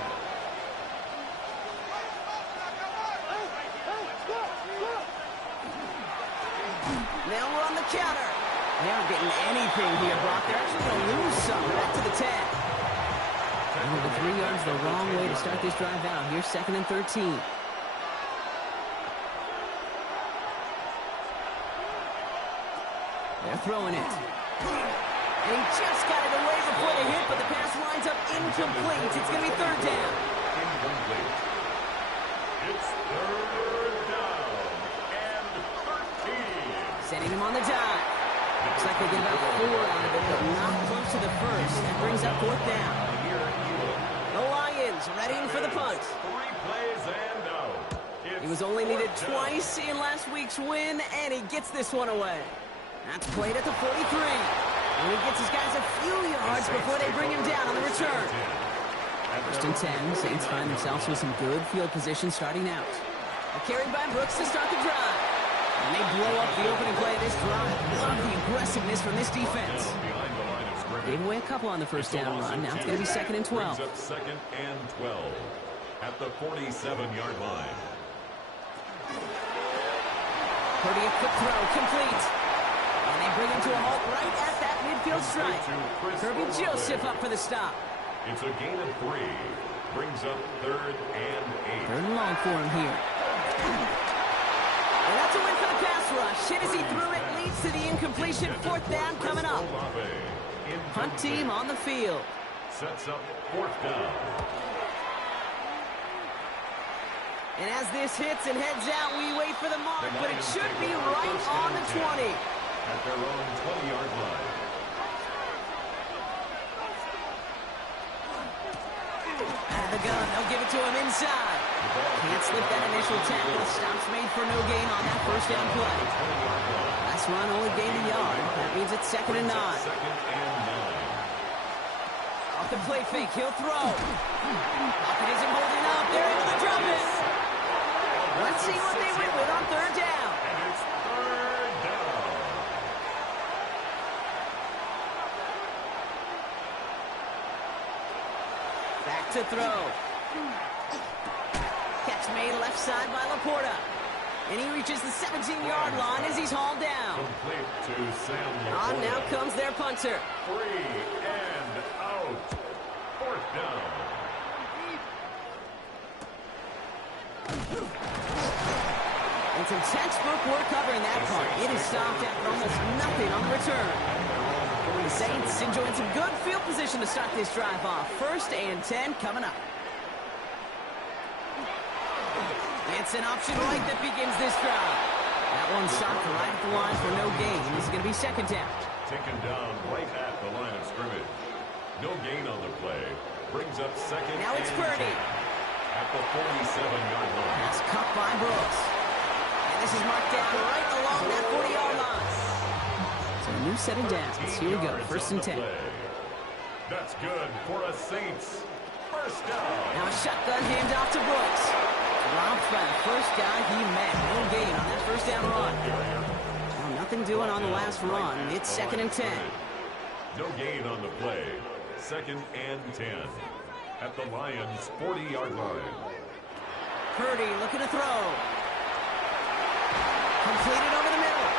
Now we're on the counter. They aren't getting anything here, Brock. They're actually going to lose some. Back to the 10. Over 3 yards the wrong way to start this drive out. Here's 2nd and 13. They're throwing it. And he just got it away before the hit, but the pass lines up incomplete. It's going to be third down. Incomplete. It's 3rd down and 13. Sending him on the dive. Looks like they get about 4 out of it, but not close to the first. That brings up 4th down. The Lions readying for the punt. 3 plays and out. He was only needed twice in last week's win, and he gets this one away. That's played at the 43. And he gets his guys a few yards before they bring him down on the return. First and 10, Saints find themselves with some good field position starting out. Carried by Brooks to start the drive. And they blow up the opening play of this drive. Love the aggressiveness from this defense. Gave away a couple on the first down run. Now it's going to be 2nd and 12. Up 2nd and 12 at the 47-yard line. Purdy a quick throw, complete. And they bring him to a halt right at that midfield stripe. Kirby Joseph up for the stop. It's a gain of 3. Brings up 3rd and 8. 3rd and long for him here. And that's a win for the pass rush. Hit as he threw it, leads to the incompletion. 4th down coming up. Punt team on the field. Sets up 4th down. And as this hits and heads out, we wait for the mark, but it should be right on the 20. At their own 20-yard line. Out of the gun, they'll give it to him inside. Can't slip that initial tackle. Stops made for no gain on that first down play. Last run only gained a yard. That means it's 2nd and 9. 2nd and 9. Off the play fake, he'll throw. Pocket isn't holding up. They're able to drop it. Let's see what they went with on 3rd down. And it's 3rd down. Back to throw. Catch made left side by Laporta. And he reaches the 17-yard line as he's hauled down. Complete to Sam On Laporta. now comes their punter. 3 and out. 4th down. And some textbook work covering that part. It is stopped after almost nothing on the return. The Saints enjoying some good field position to start this drive off. 1st and 10 coming up. It's an option right that begins this drive. That one stopped right at the line for no gain. This is going to be 2nd down. Taken down right at the line of scrimmage. No gain on the play. Brings up 2nd. Now it's and Purdy. 10 at the 47-yard line. Pass cut by Brooks. And this is marked down right along that 40-yard line. So a new set of downs. Here we go. 1st and 10. That's good for a Saints. First down. Now a shotgun handoff to Brooks. Dropped by the first guy he met. No gain on that first down run. Well, nothing doing on the last run. It's 2nd and 10. No gain on the play. 2nd and 10 at the Lions' 40-yard line. Purdy looking to throw. Completed over the middle.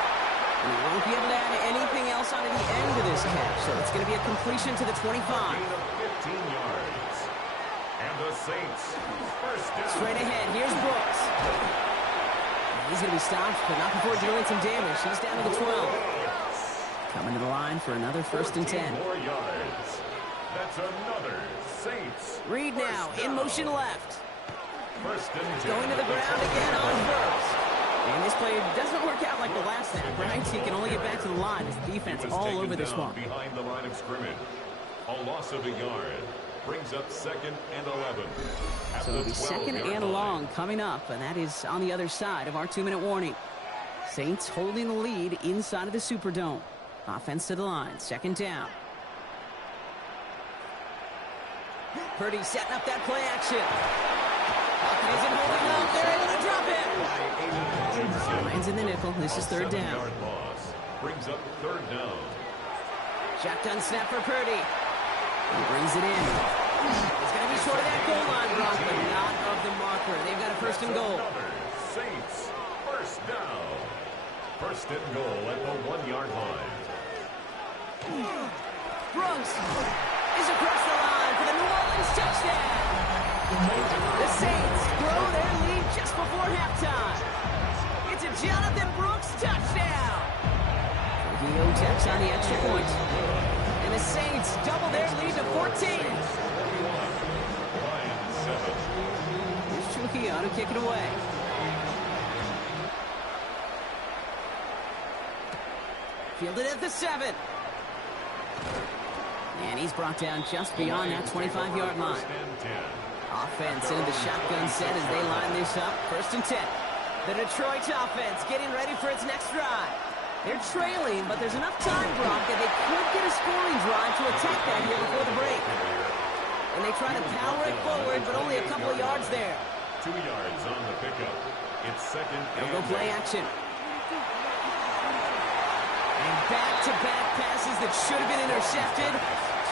And he won't be able to add anything else onto the end of this catch, so it's going to be a completion to the 25. Gain of 15 yards. And the Saints, first down. Straight ahead, here's Brooks. He's going to be stopped, but not before doing some damage. He's down to the 12. Coming to the line for another 1st and 10. more yards. That's another Saints. Reed now, in motion left. 1st and 10. Going to the ground again on first. And this play doesn't work out like the last snap, right? He can only get back to the line. His defense all over this one. Behind the line of scrimmage. A loss of a yard. Brings up 2nd and 11. So it'll be 2nd and long coming up, and that is on the other side of our 2-minute warning. Saints holding the lead inside of the Superdome. Offense to the line, 2nd down. Purdy setting up that play action. Isn't holding up. They're able to drop it. Lions in the nickel. This is 3rd down. Loss. Brings up 3rd down. Shotgun snap for Purdy. He brings it in. It's going to be short of that goal line, Brock, but not of the marker. They've got a 1st and goal. Saints, 1st down. 1st and goal at the 1-yard line. Brooks is across the line for the New Orleans touchdown. The Saints grow their lead just before halftime. It's a Jonathan Brooks touchdown. Trujillo taps on the extra point. And the Saints double their lead to 14. Lions 7. Here's Trujillo to kick it away. Fielded at the 7. And he's brought down just beyond that 25-yard line. 1st and 10. Offense into the shotgun set as they line this up. 1st and 10. The Detroit offense getting ready for its next drive. They're trailing, but there's enough time, Brock, that they could get a scoring drive to attack that here before the break. And they try to power it forward, but only a couple of yards there. 2 yards on the pickup. It's 2nd and They'll go play action. And back-to-back passes that should have been intercepted.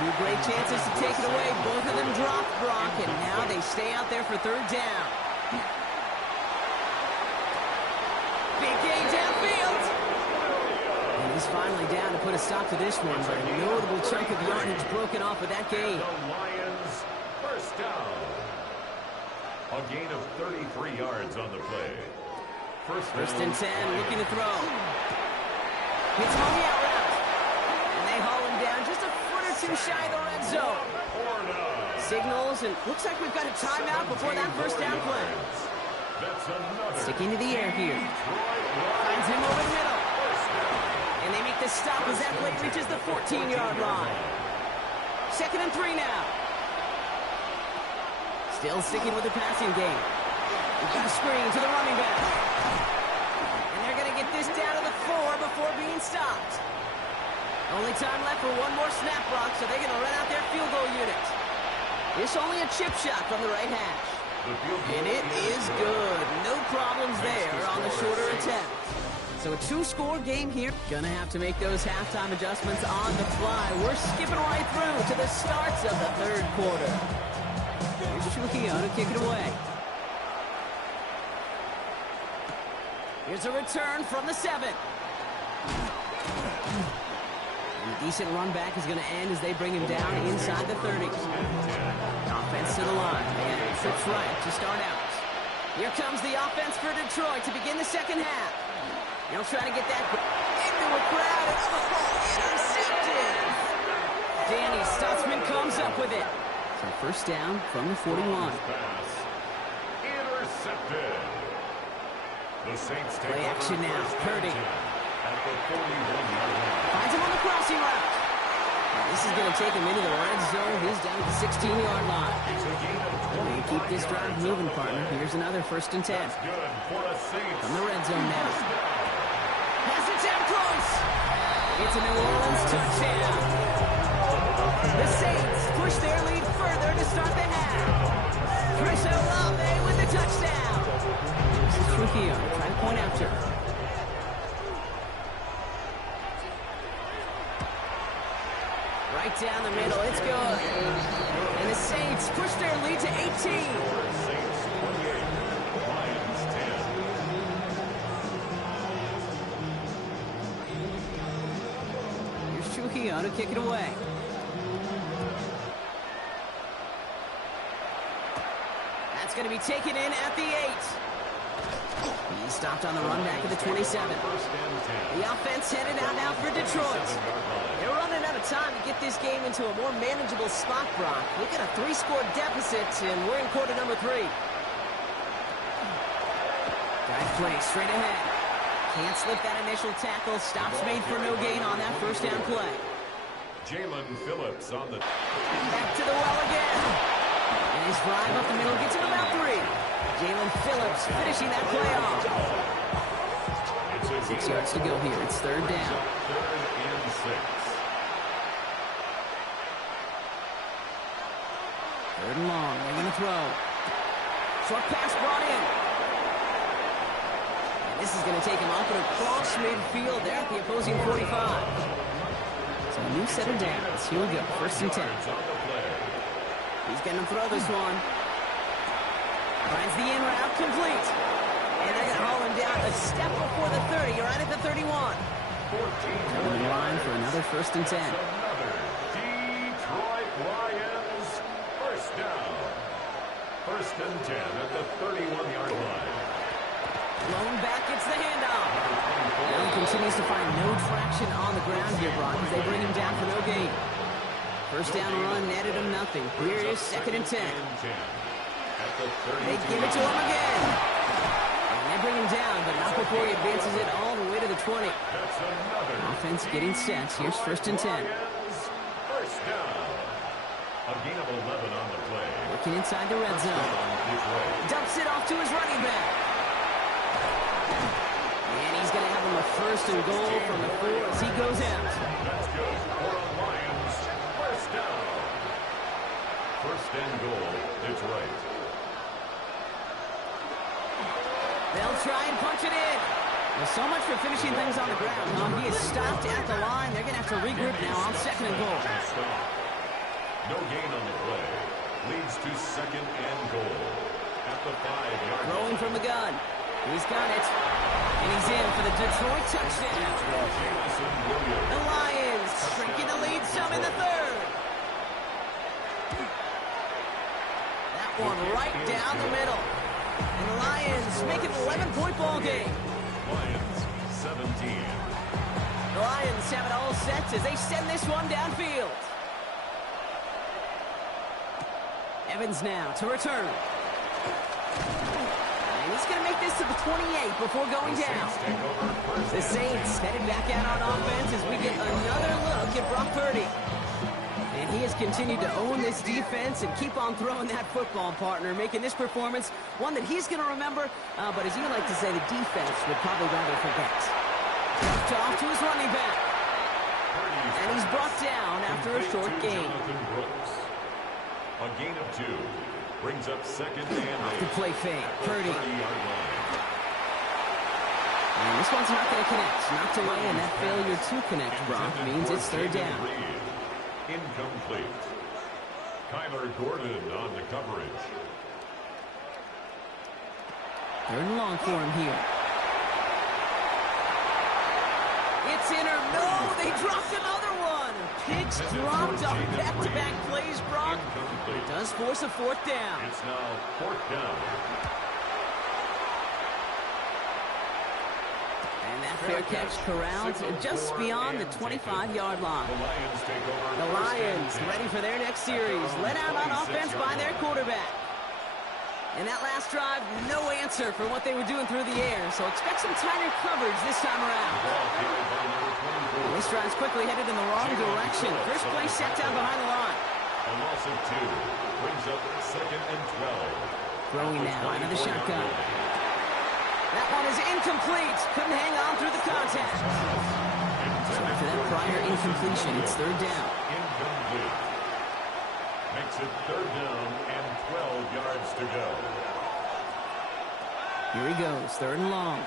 2 great chances to take it away. Both of them dropped, Brock, and now they stay out there for 3rd down. Big gain downfield. And he's finally down to put a stop to this one, but a notable chunk of yardage broken off with that gain. The Lions, 1st down. A gain of 33 yards on the play. 1st and 10, looking to throw. Hits on the out route. And they haul him down just a foot or two shy of the red zone. Signals, and looks like we've got a timeout before that 1st down play. That's another. Sticking to the air here. Finds him over the middle. And they make the stop as that play reaches the 14-yard line. 2nd and 3 now. Still sticking with the passing game. We've got a screen to the running back. And they're going to get this down to the 4 before being stopped. Only time left for one more snap, Brock, so they're going to run out their field goal unit. This only a chip shot from the right hash. And it is good. No problems there on the shorter attempt. So a 2-score game here. Gonna have to make those halftime adjustments on the fly. We're skipping right through to the starts of the 3rd quarter. Here's Trujillo to kick it away. Here's a return from the 7. And a decent run back is going to end as they bring him down inside the 30. Offense to the line. And trips right to start out. Here comes the offense for Detroit to begin the 2nd half. They'll try to get that into a crowd. Intercepted. Danny Stutzman comes up with it. So 1st down from the 41. Intercepted. The Saints take play action now. Purdy. At the 41-yard line. Finds him on the crossing route. Now this is going to take him into the red zone. He's down at the 16-yard line. They keep this drive moving, partner. Here's another 1st and 10. That's good for the Saints. From the red zone now. Has it down close. It's a New Orleans touchdown. The Saints push their lead further to start the half. Chris Olave with the touchdown. This is Trujillo trying to point after. Right down the middle. It's good. And the Saints push their lead to 18. Saints 28, Lions 10. Here's Trujillo to kick it away. That's going to be taken in at the 8. He stopped on the run back at the 27. The offense headed out now for Detroit. They're running out of time to get this game into a more manageable spot, Brock. Look at a 3-score deficit, and we're in quarter number 3. Dive play straight ahead. Can't slip that initial tackle. Stops made for no gain on that first down play. Jalen Phillips on the... Back to the well again. And his drive up the middle gets him about 3. Jalen Phillips finishing that play off. 6 yards to go here. It's third down. 3rd and 6. Third and long. They're going to throw. Short pass brought in. And this is going to take him off and across midfield there at the opposing 45. So a new set of downs. Here we go. First and 10. He's going to throw this one. Finds the in route complete. And they're going to haul him down a step before the 30. You're right at the 31. Coming in line for another first and 10. Another Detroit Lions first down. First and 10 at the 31-yard line. Blown back, gets the handoff. Now he continues to find no traction on the ground here, Brock, as they bring him down for no gain. First down run netted him nothing. Here is second and 10. They give it to him again. And they bring him down, but not before he advances it all the way to the 20. Offense getting set. Here's first and 10. First down. A gain of 11 on the play. Looking inside the red zone. Dumps it off to his running back. And he's going to have him a first and goal from the 4 as he goes out. That's good for the Lions. First down. First and goal, Detroit. They'll try and punch it in. Well, so much for finishing things on the ground. He is stopped at the line. They're going to have to regroup now on second and goal. No gain on the play. Leads to second and goal at the 5-yard line. Throwing from the gun. He's got it. And he's in for the Detroit touchdown. The Lions shrinking the lead some in the 3rd. That one right down the middle. And the Lions make it an 11-point ball game. Lions 17. The Lions have it all set as they send this one downfield. Evans now to return. And he's going to make this to the 28 before going down. The Saints headed back out on offense as we get another look at Brock Purdy. And he has continued to own this defense and keep on throwing that football, partner, making this performance one that he's going to remember, but as you like to say, the defense would probably rather forget. Off to his running back. And he's brought down after a short gain. A gain of 2 brings up second and Off the play fake. Purdy. 30-yard line. And this one's not going to connect. Knocked away, and that failure to connect, Brock, means it's third down. Incomplete. Kyler Gordon on the coverage. Third and long for him here. It's in or no, they dropped another one. Picks dropped on back-to-back plays, Brock. It does force a 4th down. It's now 4th down. And that fair catch corralled just beyond the 25-yard line. The Lions ready for their next series. Let out on offense by their quarterback. And that last drive, no answer for what they were doing through the air. So expect some tighter coverage this time around. This drive's quickly headed in the wrong direction. First play set down behind the line. A loss of 2 brings up second and 12. Throwing now out of the shotgun. That one is incomplete. Couldn't hang on through the contact. So after that prior incompletion, it's third down. Incomplete. Makes it third down and 12 yards to go. Here he goes, third and long.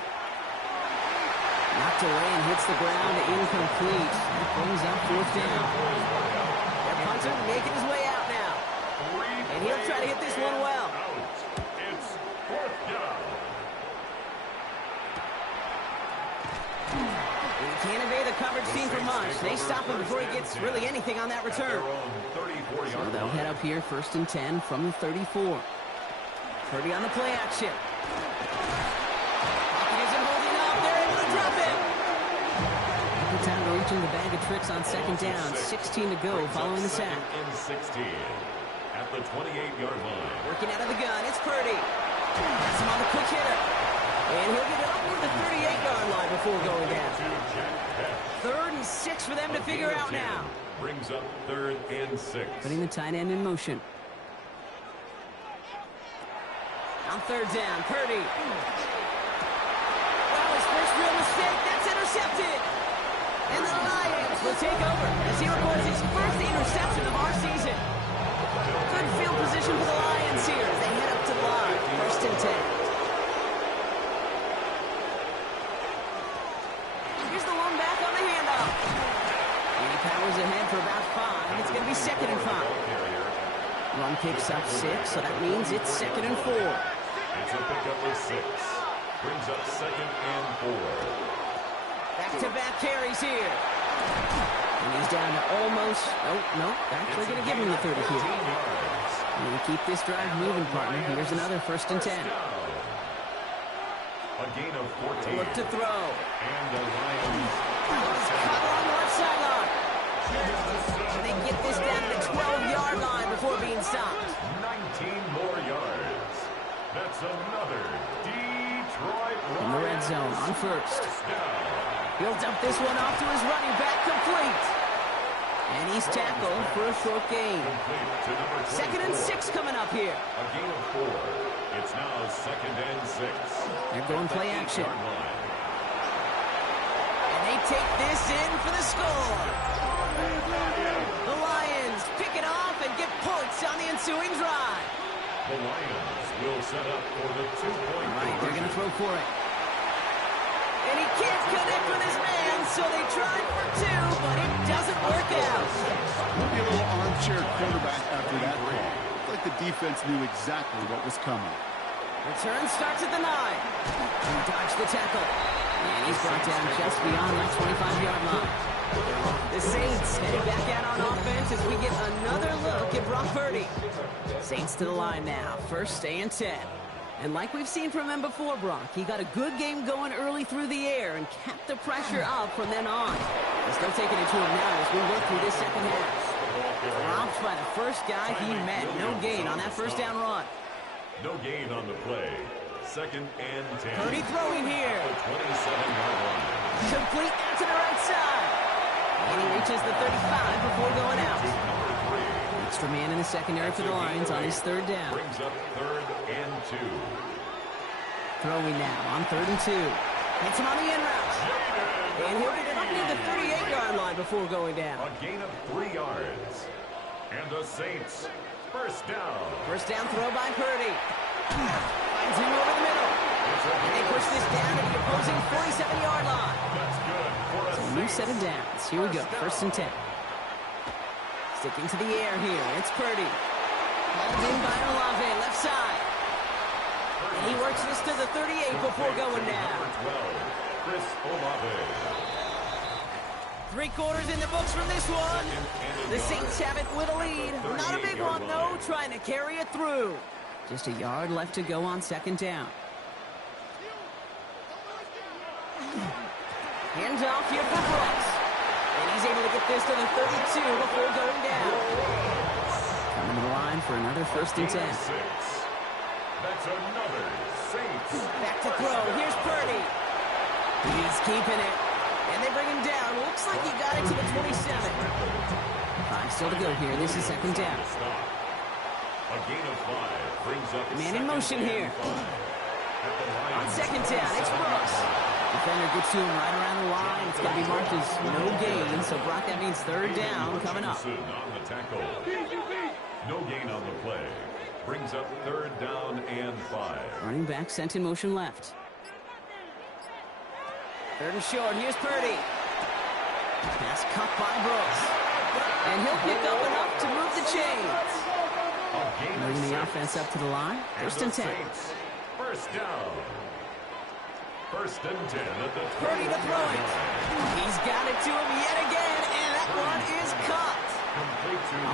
Knocked away and hits the ground, incomplete. That brings up 4th down. try to hit this one well. It's fourth down. He can't evade the coverage team for much. They stop him before he gets really anything on that return. So they'll head up here, 1st and 10 from the 34. Purdy on the play action. Pocket isn't holding up. They're able to drop it. Good time to reach in the bag of tricks on 2nd down. 16 to go following the sack. In 16 at the 28-yard line. Working out of the gun. It's Purdy. That's him on the quick hitter. And he'll get it up to the 38-yard line before going down. 3rd and 6 for them to figure out now. Brings up 3rd and 6. Putting the tight end in motion. On 3rd down, Purdy. Well, his first real mistake. That's intercepted. And the Lions will take over as he records his first interception of our season. Good field position for the Lions here as they head up to the line. 1st and 10. Here's the one back on the handoff. And he powers ahead for about 5. It's going to be 2nd and 5. Run picks up 6, so that means it's 2nd and 4. It's a pickup of 6. Brings up 2nd and 4. Back-to-back carries here. And he's down to almost... Oh, no. Actually going to give him the 30 here. And to keep this drive moving, partner, here's another 1st and 10. A gain of 14. Look to throw. And the Lions. Caught on the left sideline. And they get this down to the 12-yard line before being stopped. 19 more yards. That's another Detroit In the red zone on 1st. He'll dump this one off to his running back, complete. And he's tackled for a short gain. 2nd and 6 coming up here. A gain of 4. It's now 2nd and 6. They're going play action. And they take this in for the score. The Lions pick it off and get points on the ensuing drive. The Lions will set up for the 2-point Right, they're going to throw for it. And he can't connect with his man, so they tried for 2, but it doesn't work out. Maybe a little armchair quarterback after that call. Looked like the defense knew exactly what was coming. Return starts at the 9. He dodged the tackle. And he's brought down just beyond that 25-yard line. The Saints headed back out on offense as we get another look at Brock Purdy. Saints to the line now, 1st and 10. And like we've seen from him before, Brock, he got a good game going early through the air and kept the pressure up from then on. They're still taking it to him now as we work through this 2nd half. Dropped by the first guy he met. No gain on that 1st down run. No gain on the play. 2nd and 10. Purdy throwing here. The 27-yard line. Complete out to the right side. And he reaches the 35 before going out. Extra man in the secondary for the Lions on his 3rd down. Brings up 3rd and 2. Throwing now on 3rd and 2. Hits him on the in route. And he'll get it up near the 38-yard line before going down. A gain of 3 yards. And the Saints, 1st down. 1st down throw by Purdy. Finds him over the middle. And they push this down to the opposing 47-yard line. That's good for a New set of downs. Here we go. 1st and 10. Sticking to the air here. It's Purdy. Hauled in by Olave, left side. And he works this to the 38 before going down. 12, Chris Olave. 3 quarters in the books from this one. The Saints have it with a lead. Not a big one, though, trying to carry it through. Just a yard left to go on 2nd down. Hands off here for Brooks. And he's able to get this to the 32 before going down. Coming to the line for another 1st and 10. That's another Saints. Back to throw. Here's Purdy. He's keeping it. And they bring him down. Looks like he got it to the 27. 5 still to go here. This is 2nd down. A gain of 5 brings up Man in motion here. On 2nd down, it's Brooks. Defender gets to him right around the line. It's going to be marked as no gain. So, Brock, that means 3rd down coming up. On the tackle. No gain on the play. Brings up 3rd down and 5. Running back sent in motion left. 3rd and short. Here's Purdy. Pass cut by Brooks. And he'll pick up enough to move the chains. A Moving the offense up to the line. First and 10. First down. First and 10 at the 20. Purdy to throw it. He's got it to him yet again, and that one is caught.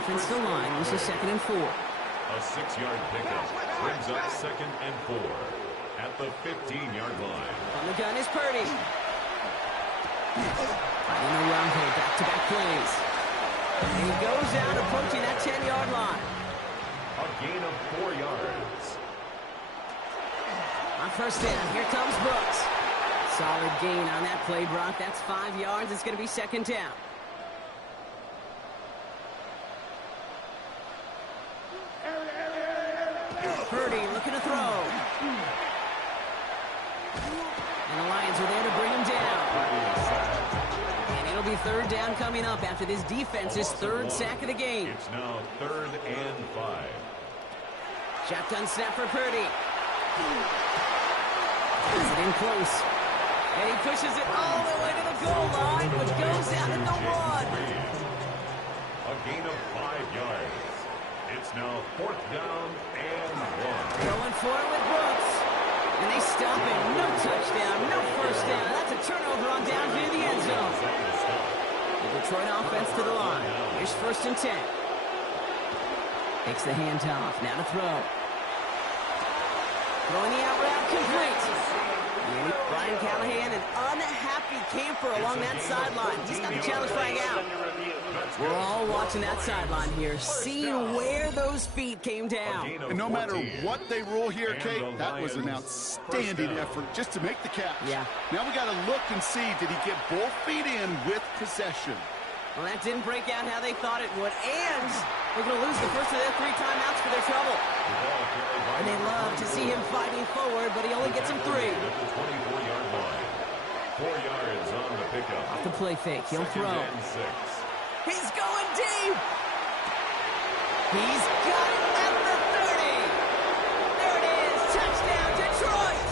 Offensive line. This is second and 4. A 6-yard pickup brings up second and 4 at the 15-yard line. On the gun is Purdy. In a run here, back-to-back plays. And he goes out approaching that 10-yard line. A gain of 4 yards. On first down, here comes Brooks. Solid gain on that play, Brock. That's 5 yards. It's going to be second down. Purdy looking to throw. And the Lions are there to bring him down. And it'll be third down coming up after this defense's third sack of the game. It's now 3rd and 5. Shotgun snap for Purdy. Is it in close? And he pushes it all the way to the goal line, but goes out at the 1. A gain of 5 yards. It's now 4th down and 1. Going for it with Brooks. And they stop him. No touchdown, no first down. That's a turnover on down near the end zone. The Detroit offense to the line. Here's first and 10. Takes the handoff. Now to throw. Throwing the out route complete. And Brian Callahan, an unhappy camper along that sideline. He's got the challenge flag out. We're all watching that sideline here, seeing where those feet came down. And no matter what they rule here, Kate, that was an outstanding effort just to make the catch. Yeah. Now we got to look and see, did he get both feet in with possession? Well, that didn't break out how they thought it would. And they're going to lose the first of their 3 timeouts for their trouble. And they love to see him fighting forward, but he only gets him 3. At the 24-yard line. 4 yards on the pickup. Off the play fake, he'll Second throw. and 6. He's going deep. He's got it at the 30. There it is. Touchdown, Detroit.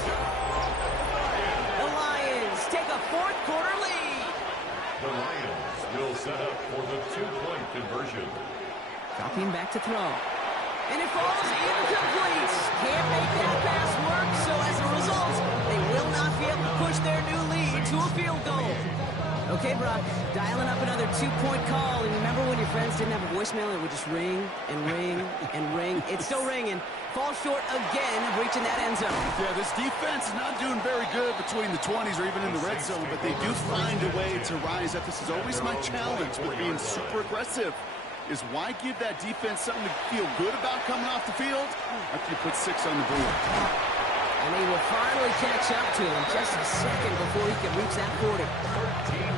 The Lions take a fourth-quarter lead. The Lions will set up for the 2-point conversion. Dropping back to throw. And it falls incomplete. Can't make that pass work, so as a result, they will not be able to push their new lead to a field goal. Okay, Brock, dialing up another 2-point call. And remember when your friends didn't have a voicemail? It would just ring and ring and ring. It's still ringing. Falls short again of reaching that end zone. Yeah, this defense is not doing very good between the 20s or even in the red zone, but they do find a way to rise up. This is always my challenge with being super aggressive, is why give that defense something to feel good about coming off the field after you put 6 on the board. And they will finally catch up to him just a second before he can reach that 40.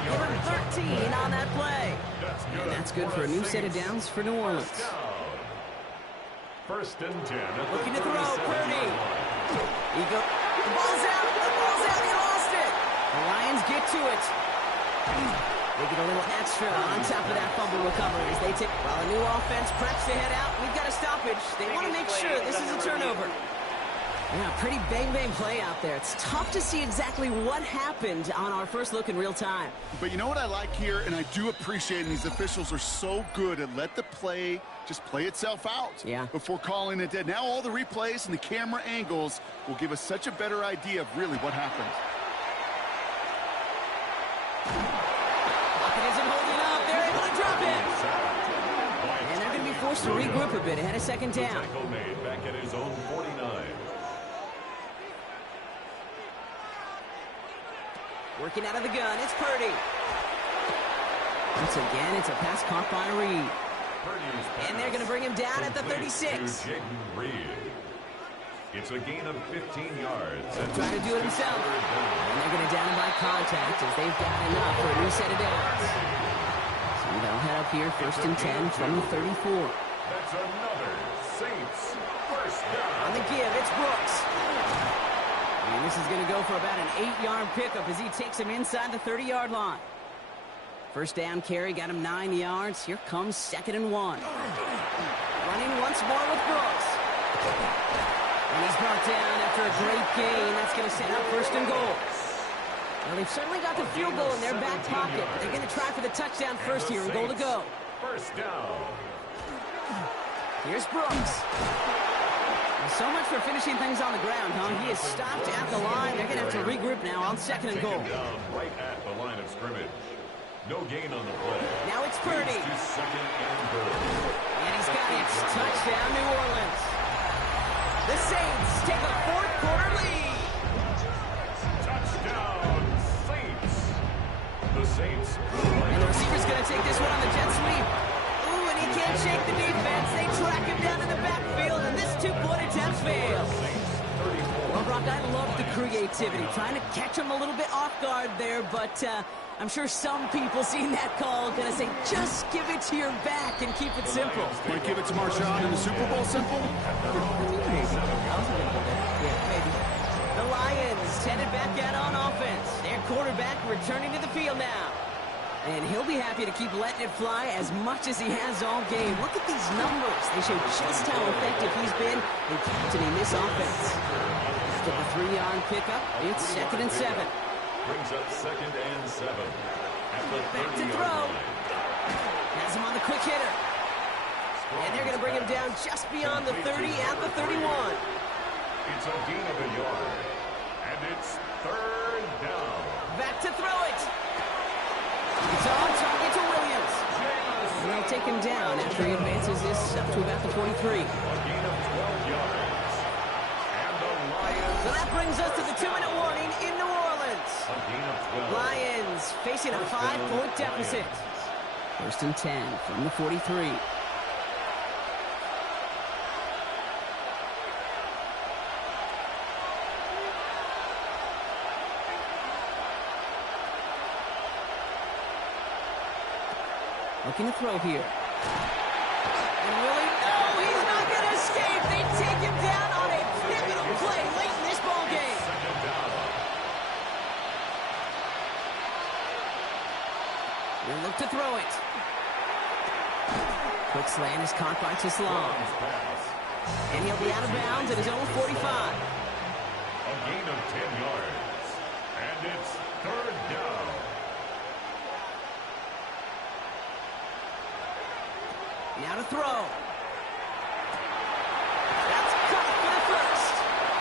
Give him 13 on that play. And that's good for a new set of downs for New Orleans. First and 10. Looking to throw, Purdy. He go. The ball's out. The ball's out. He lost it. The Lions get to it. They get a little extra on top of that fumble recovery as they take. While a new offense preps to head out, we've got a stoppage. They want to make sure this is a turnover. Yeah, pretty bang-bang play out there. It's tough to see exactly what happened on our first look in real time. But you know what I like here, and I do appreciate it, these officials are so good at let the play just play itself out before calling it dead. Now all the replays and the camera angles will give us such a better idea of really what happened. Pocket isn't holding up. They're able to drop it. And they're going to be forced to regroup a bit ahead of second down. Tackle made back at his own 49. Working out of the gun, it's Purdy. Once again, it's a pass caught by Reed. And they're going to bring him down at the 36. It's a gain of 15 yards. Trying to do it himself. And they're going to down by contact as they've got enough for a new set of downs. So they'll head up here, first and 10 from the 34. That's another Saints first down. On the give, it's Brooks. And this is going to go for about an 8-yard pickup as he takes him inside the 30-yard line. First down carry, got him 9 yards. Here comes second and 1. Running once more with Brooks. And he's brought down after a great gain. That's going to set up first and goal. Well, they've certainly got the field goal in their back pocket. They're going to try for the touchdown first here and goal to go. First down. Here's Brooks. So much for finishing things on the ground, huh? He is stopped at the line. They're going to have to regroup now on 2nd and goal. Down right at the line of scrimmage. No gain on the play. Now it's Purdy. To 2nd and goal. And he's got it. Touchdown, New Orleans. The Saints take a 4th quarter lead. Touchdown, Saints. The Saints. And the receiver's going to take this one on the jet sweep. Ooh, and he can't shake the defense. They track him down in the backfield, and this 2-point attempt fails. Well, Brock, I love the creativity. Trying to catch him a little bit off guard there, but I'm sure some people seeing that call going to say, just give it to your back and keep it simple. Might give it to Marshawn in the Super Bowl simple? Maybe. Yeah, maybe. The Lions headed back out on offense. Their quarterback returning to the field now. And he'll be happy to keep letting it fly as much as he has all game. Look at these numbers. They show just how effective he's been in captaining this offense. After the 3-yard pickup, it's 2nd and 7. Brings up 2nd and 7. At the Back to 30-yard throw. line. Has him on the quick hitter. And they're going to bring him down just beyond the 30 at the 31. It's a gain of a yard. And it's 3rd down. Back to throw it. It's on target to Williams. And they'll take him down after he advances this up to about the 43. A gain of 12 yards. And the Lions. So that brings us to the 2-minute warning in New Orleans. A gain of 12. Lions facing a 5-point deficit. 1st and 10 from the 43. Looking to throw here. And Willie, no, he's not going to escape. They take him down on a pivotal play late in this ball game. He'll look to throw it. Quick slant is caught by Tislam. And he'll be out of bounds at his own 45. A gain of 10 yards. And it's 3rd down. Now to throw. That's cut for the first.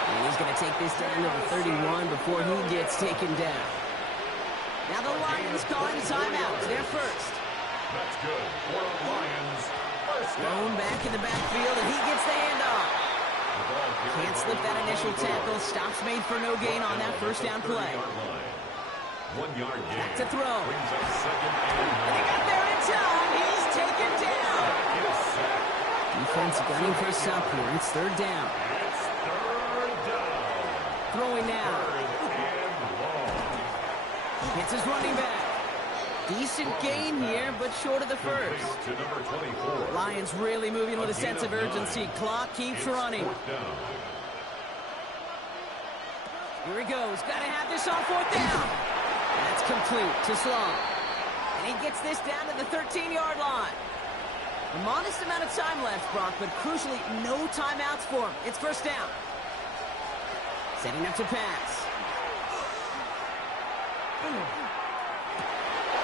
And he's going to take this down to the 31 before he gets taken down. Now the Lions calling a timeout. They're first. That's good for the Lions. First down. Thrown back in the backfield, and he gets the handoff. The ball Can't slip that initial tackle. Stops made for no gain on that first down play. 1 yard gain. Back to throw. Brings up 2nd And and he got there in time. He's taken down. is sacked. Defense gunning for a stop here. It's 3rd down. It's 3rd down. Throwing now. 3rd and long. Hits his running back. Decent gain here, but short of the first. To number 24. Lions really moving with a sense of urgency. Clock keeps running. 4th down. Here he goes. Got to have this on 4th down. That's complete to Sloan. And he gets this down to the 13-yard line. A modest amount of time left, Brock, but crucially, no timeouts for him. It's 1st down. Setting up to pass. And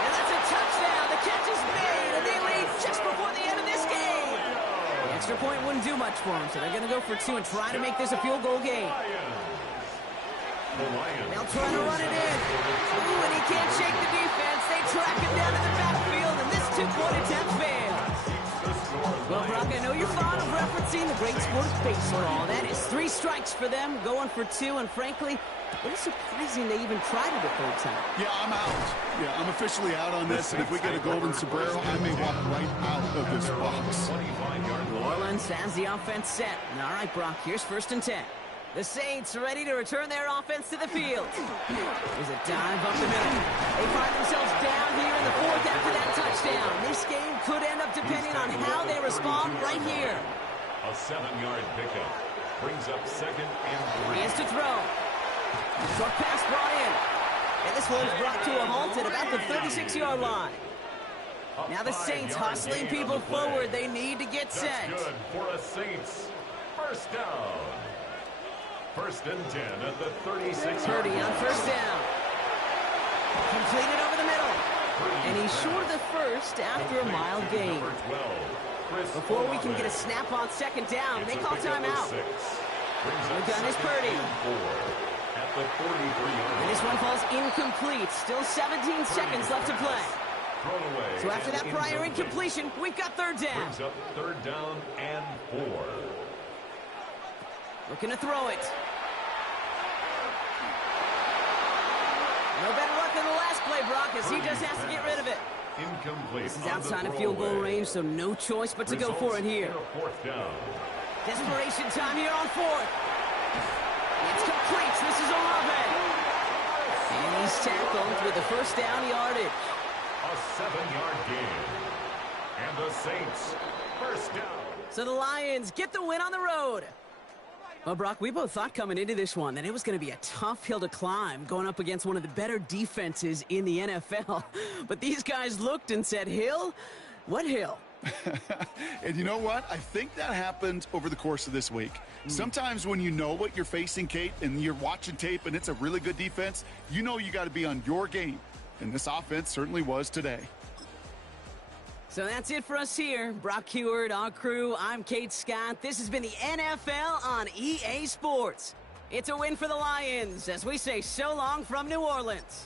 that's a touchdown. The catch is made, and they lead just before the end of this game. The extra point wouldn't do much for them, so they're going to go for 2 and try to make this a field goal game. The Lions. They'll try to run it in. Ooh, and he can't shake the defense. They track him down in the backfield, and this 2-point attempt fails. Well, Brock, I know you're fond of referencing the great sport of baseball. That is 3 strikes for them, going for 2, and frankly, a little surprising they even tried it a 3rd time. Yeah, I'm out. Yeah, I'm officially out on this, and if we get a golden sombrero, I may walk right out of this box. 25-yard New line. Orleans has the offense set. All right, Brock, here's 1st and 10. The Saints ready to return their offense to the field. There's a dive up the middle. They find themselves down here in the 4th after that touchdown. This game could end up depending on how they respond right here. A 7-yard pickup. Brings up 2nd and 3. He has to throw. Short pass brought in. And this one's brought to a halt at about the 36-yard line. Now the Saints hustling people forward. They need to get set. That's good for a Saints. 1st down. 1st and 10 at the 36. Purdy on 1st down. Completed over the middle. And he's short of the first after a mild gain. Number 12. Chris Before we can Olave. get a snap on second down, It's they a call pickup of timeout. 6. Brings The up gun is 2nd Purdy. and 4 at the 43-yard And line. this one falls incomplete. Still 17 seconds left to play. Thrown away. So after and that prior incomplete. incompletion, we've got third down. Brings up 3rd down and 4. Looking to throw it. No better luck than the last play, Brock, as he just has to get rid of it. Incomplete. This is on the outside of field goal throwaway. range, so no choice but to go Results for it here. in a 4th down. Desperation time here on 4th. It's complete. This is Olave. And he's tackled with the first down yardage. A 7-yard gain. And the Saints, first down. So the Lions get the win on the road. Well, Brock, we both thought coming into this one that it was going to be a tough hill to climb going up against one of the better defenses in the NFL. But these guys looked and said, Hill? What hill? And you know what? I think that happened over the course of this week. Sometimes when you know what you're facing, Kate, and you're watching tape and it's a really good defense, you know you got to be on your game. And this offense certainly was today. So that's it for us here. Brock Heward, our crew, I'm Kate Scott. This has been the NFL on EA Sports. It's a win for the Lions as we say so long from New Orleans.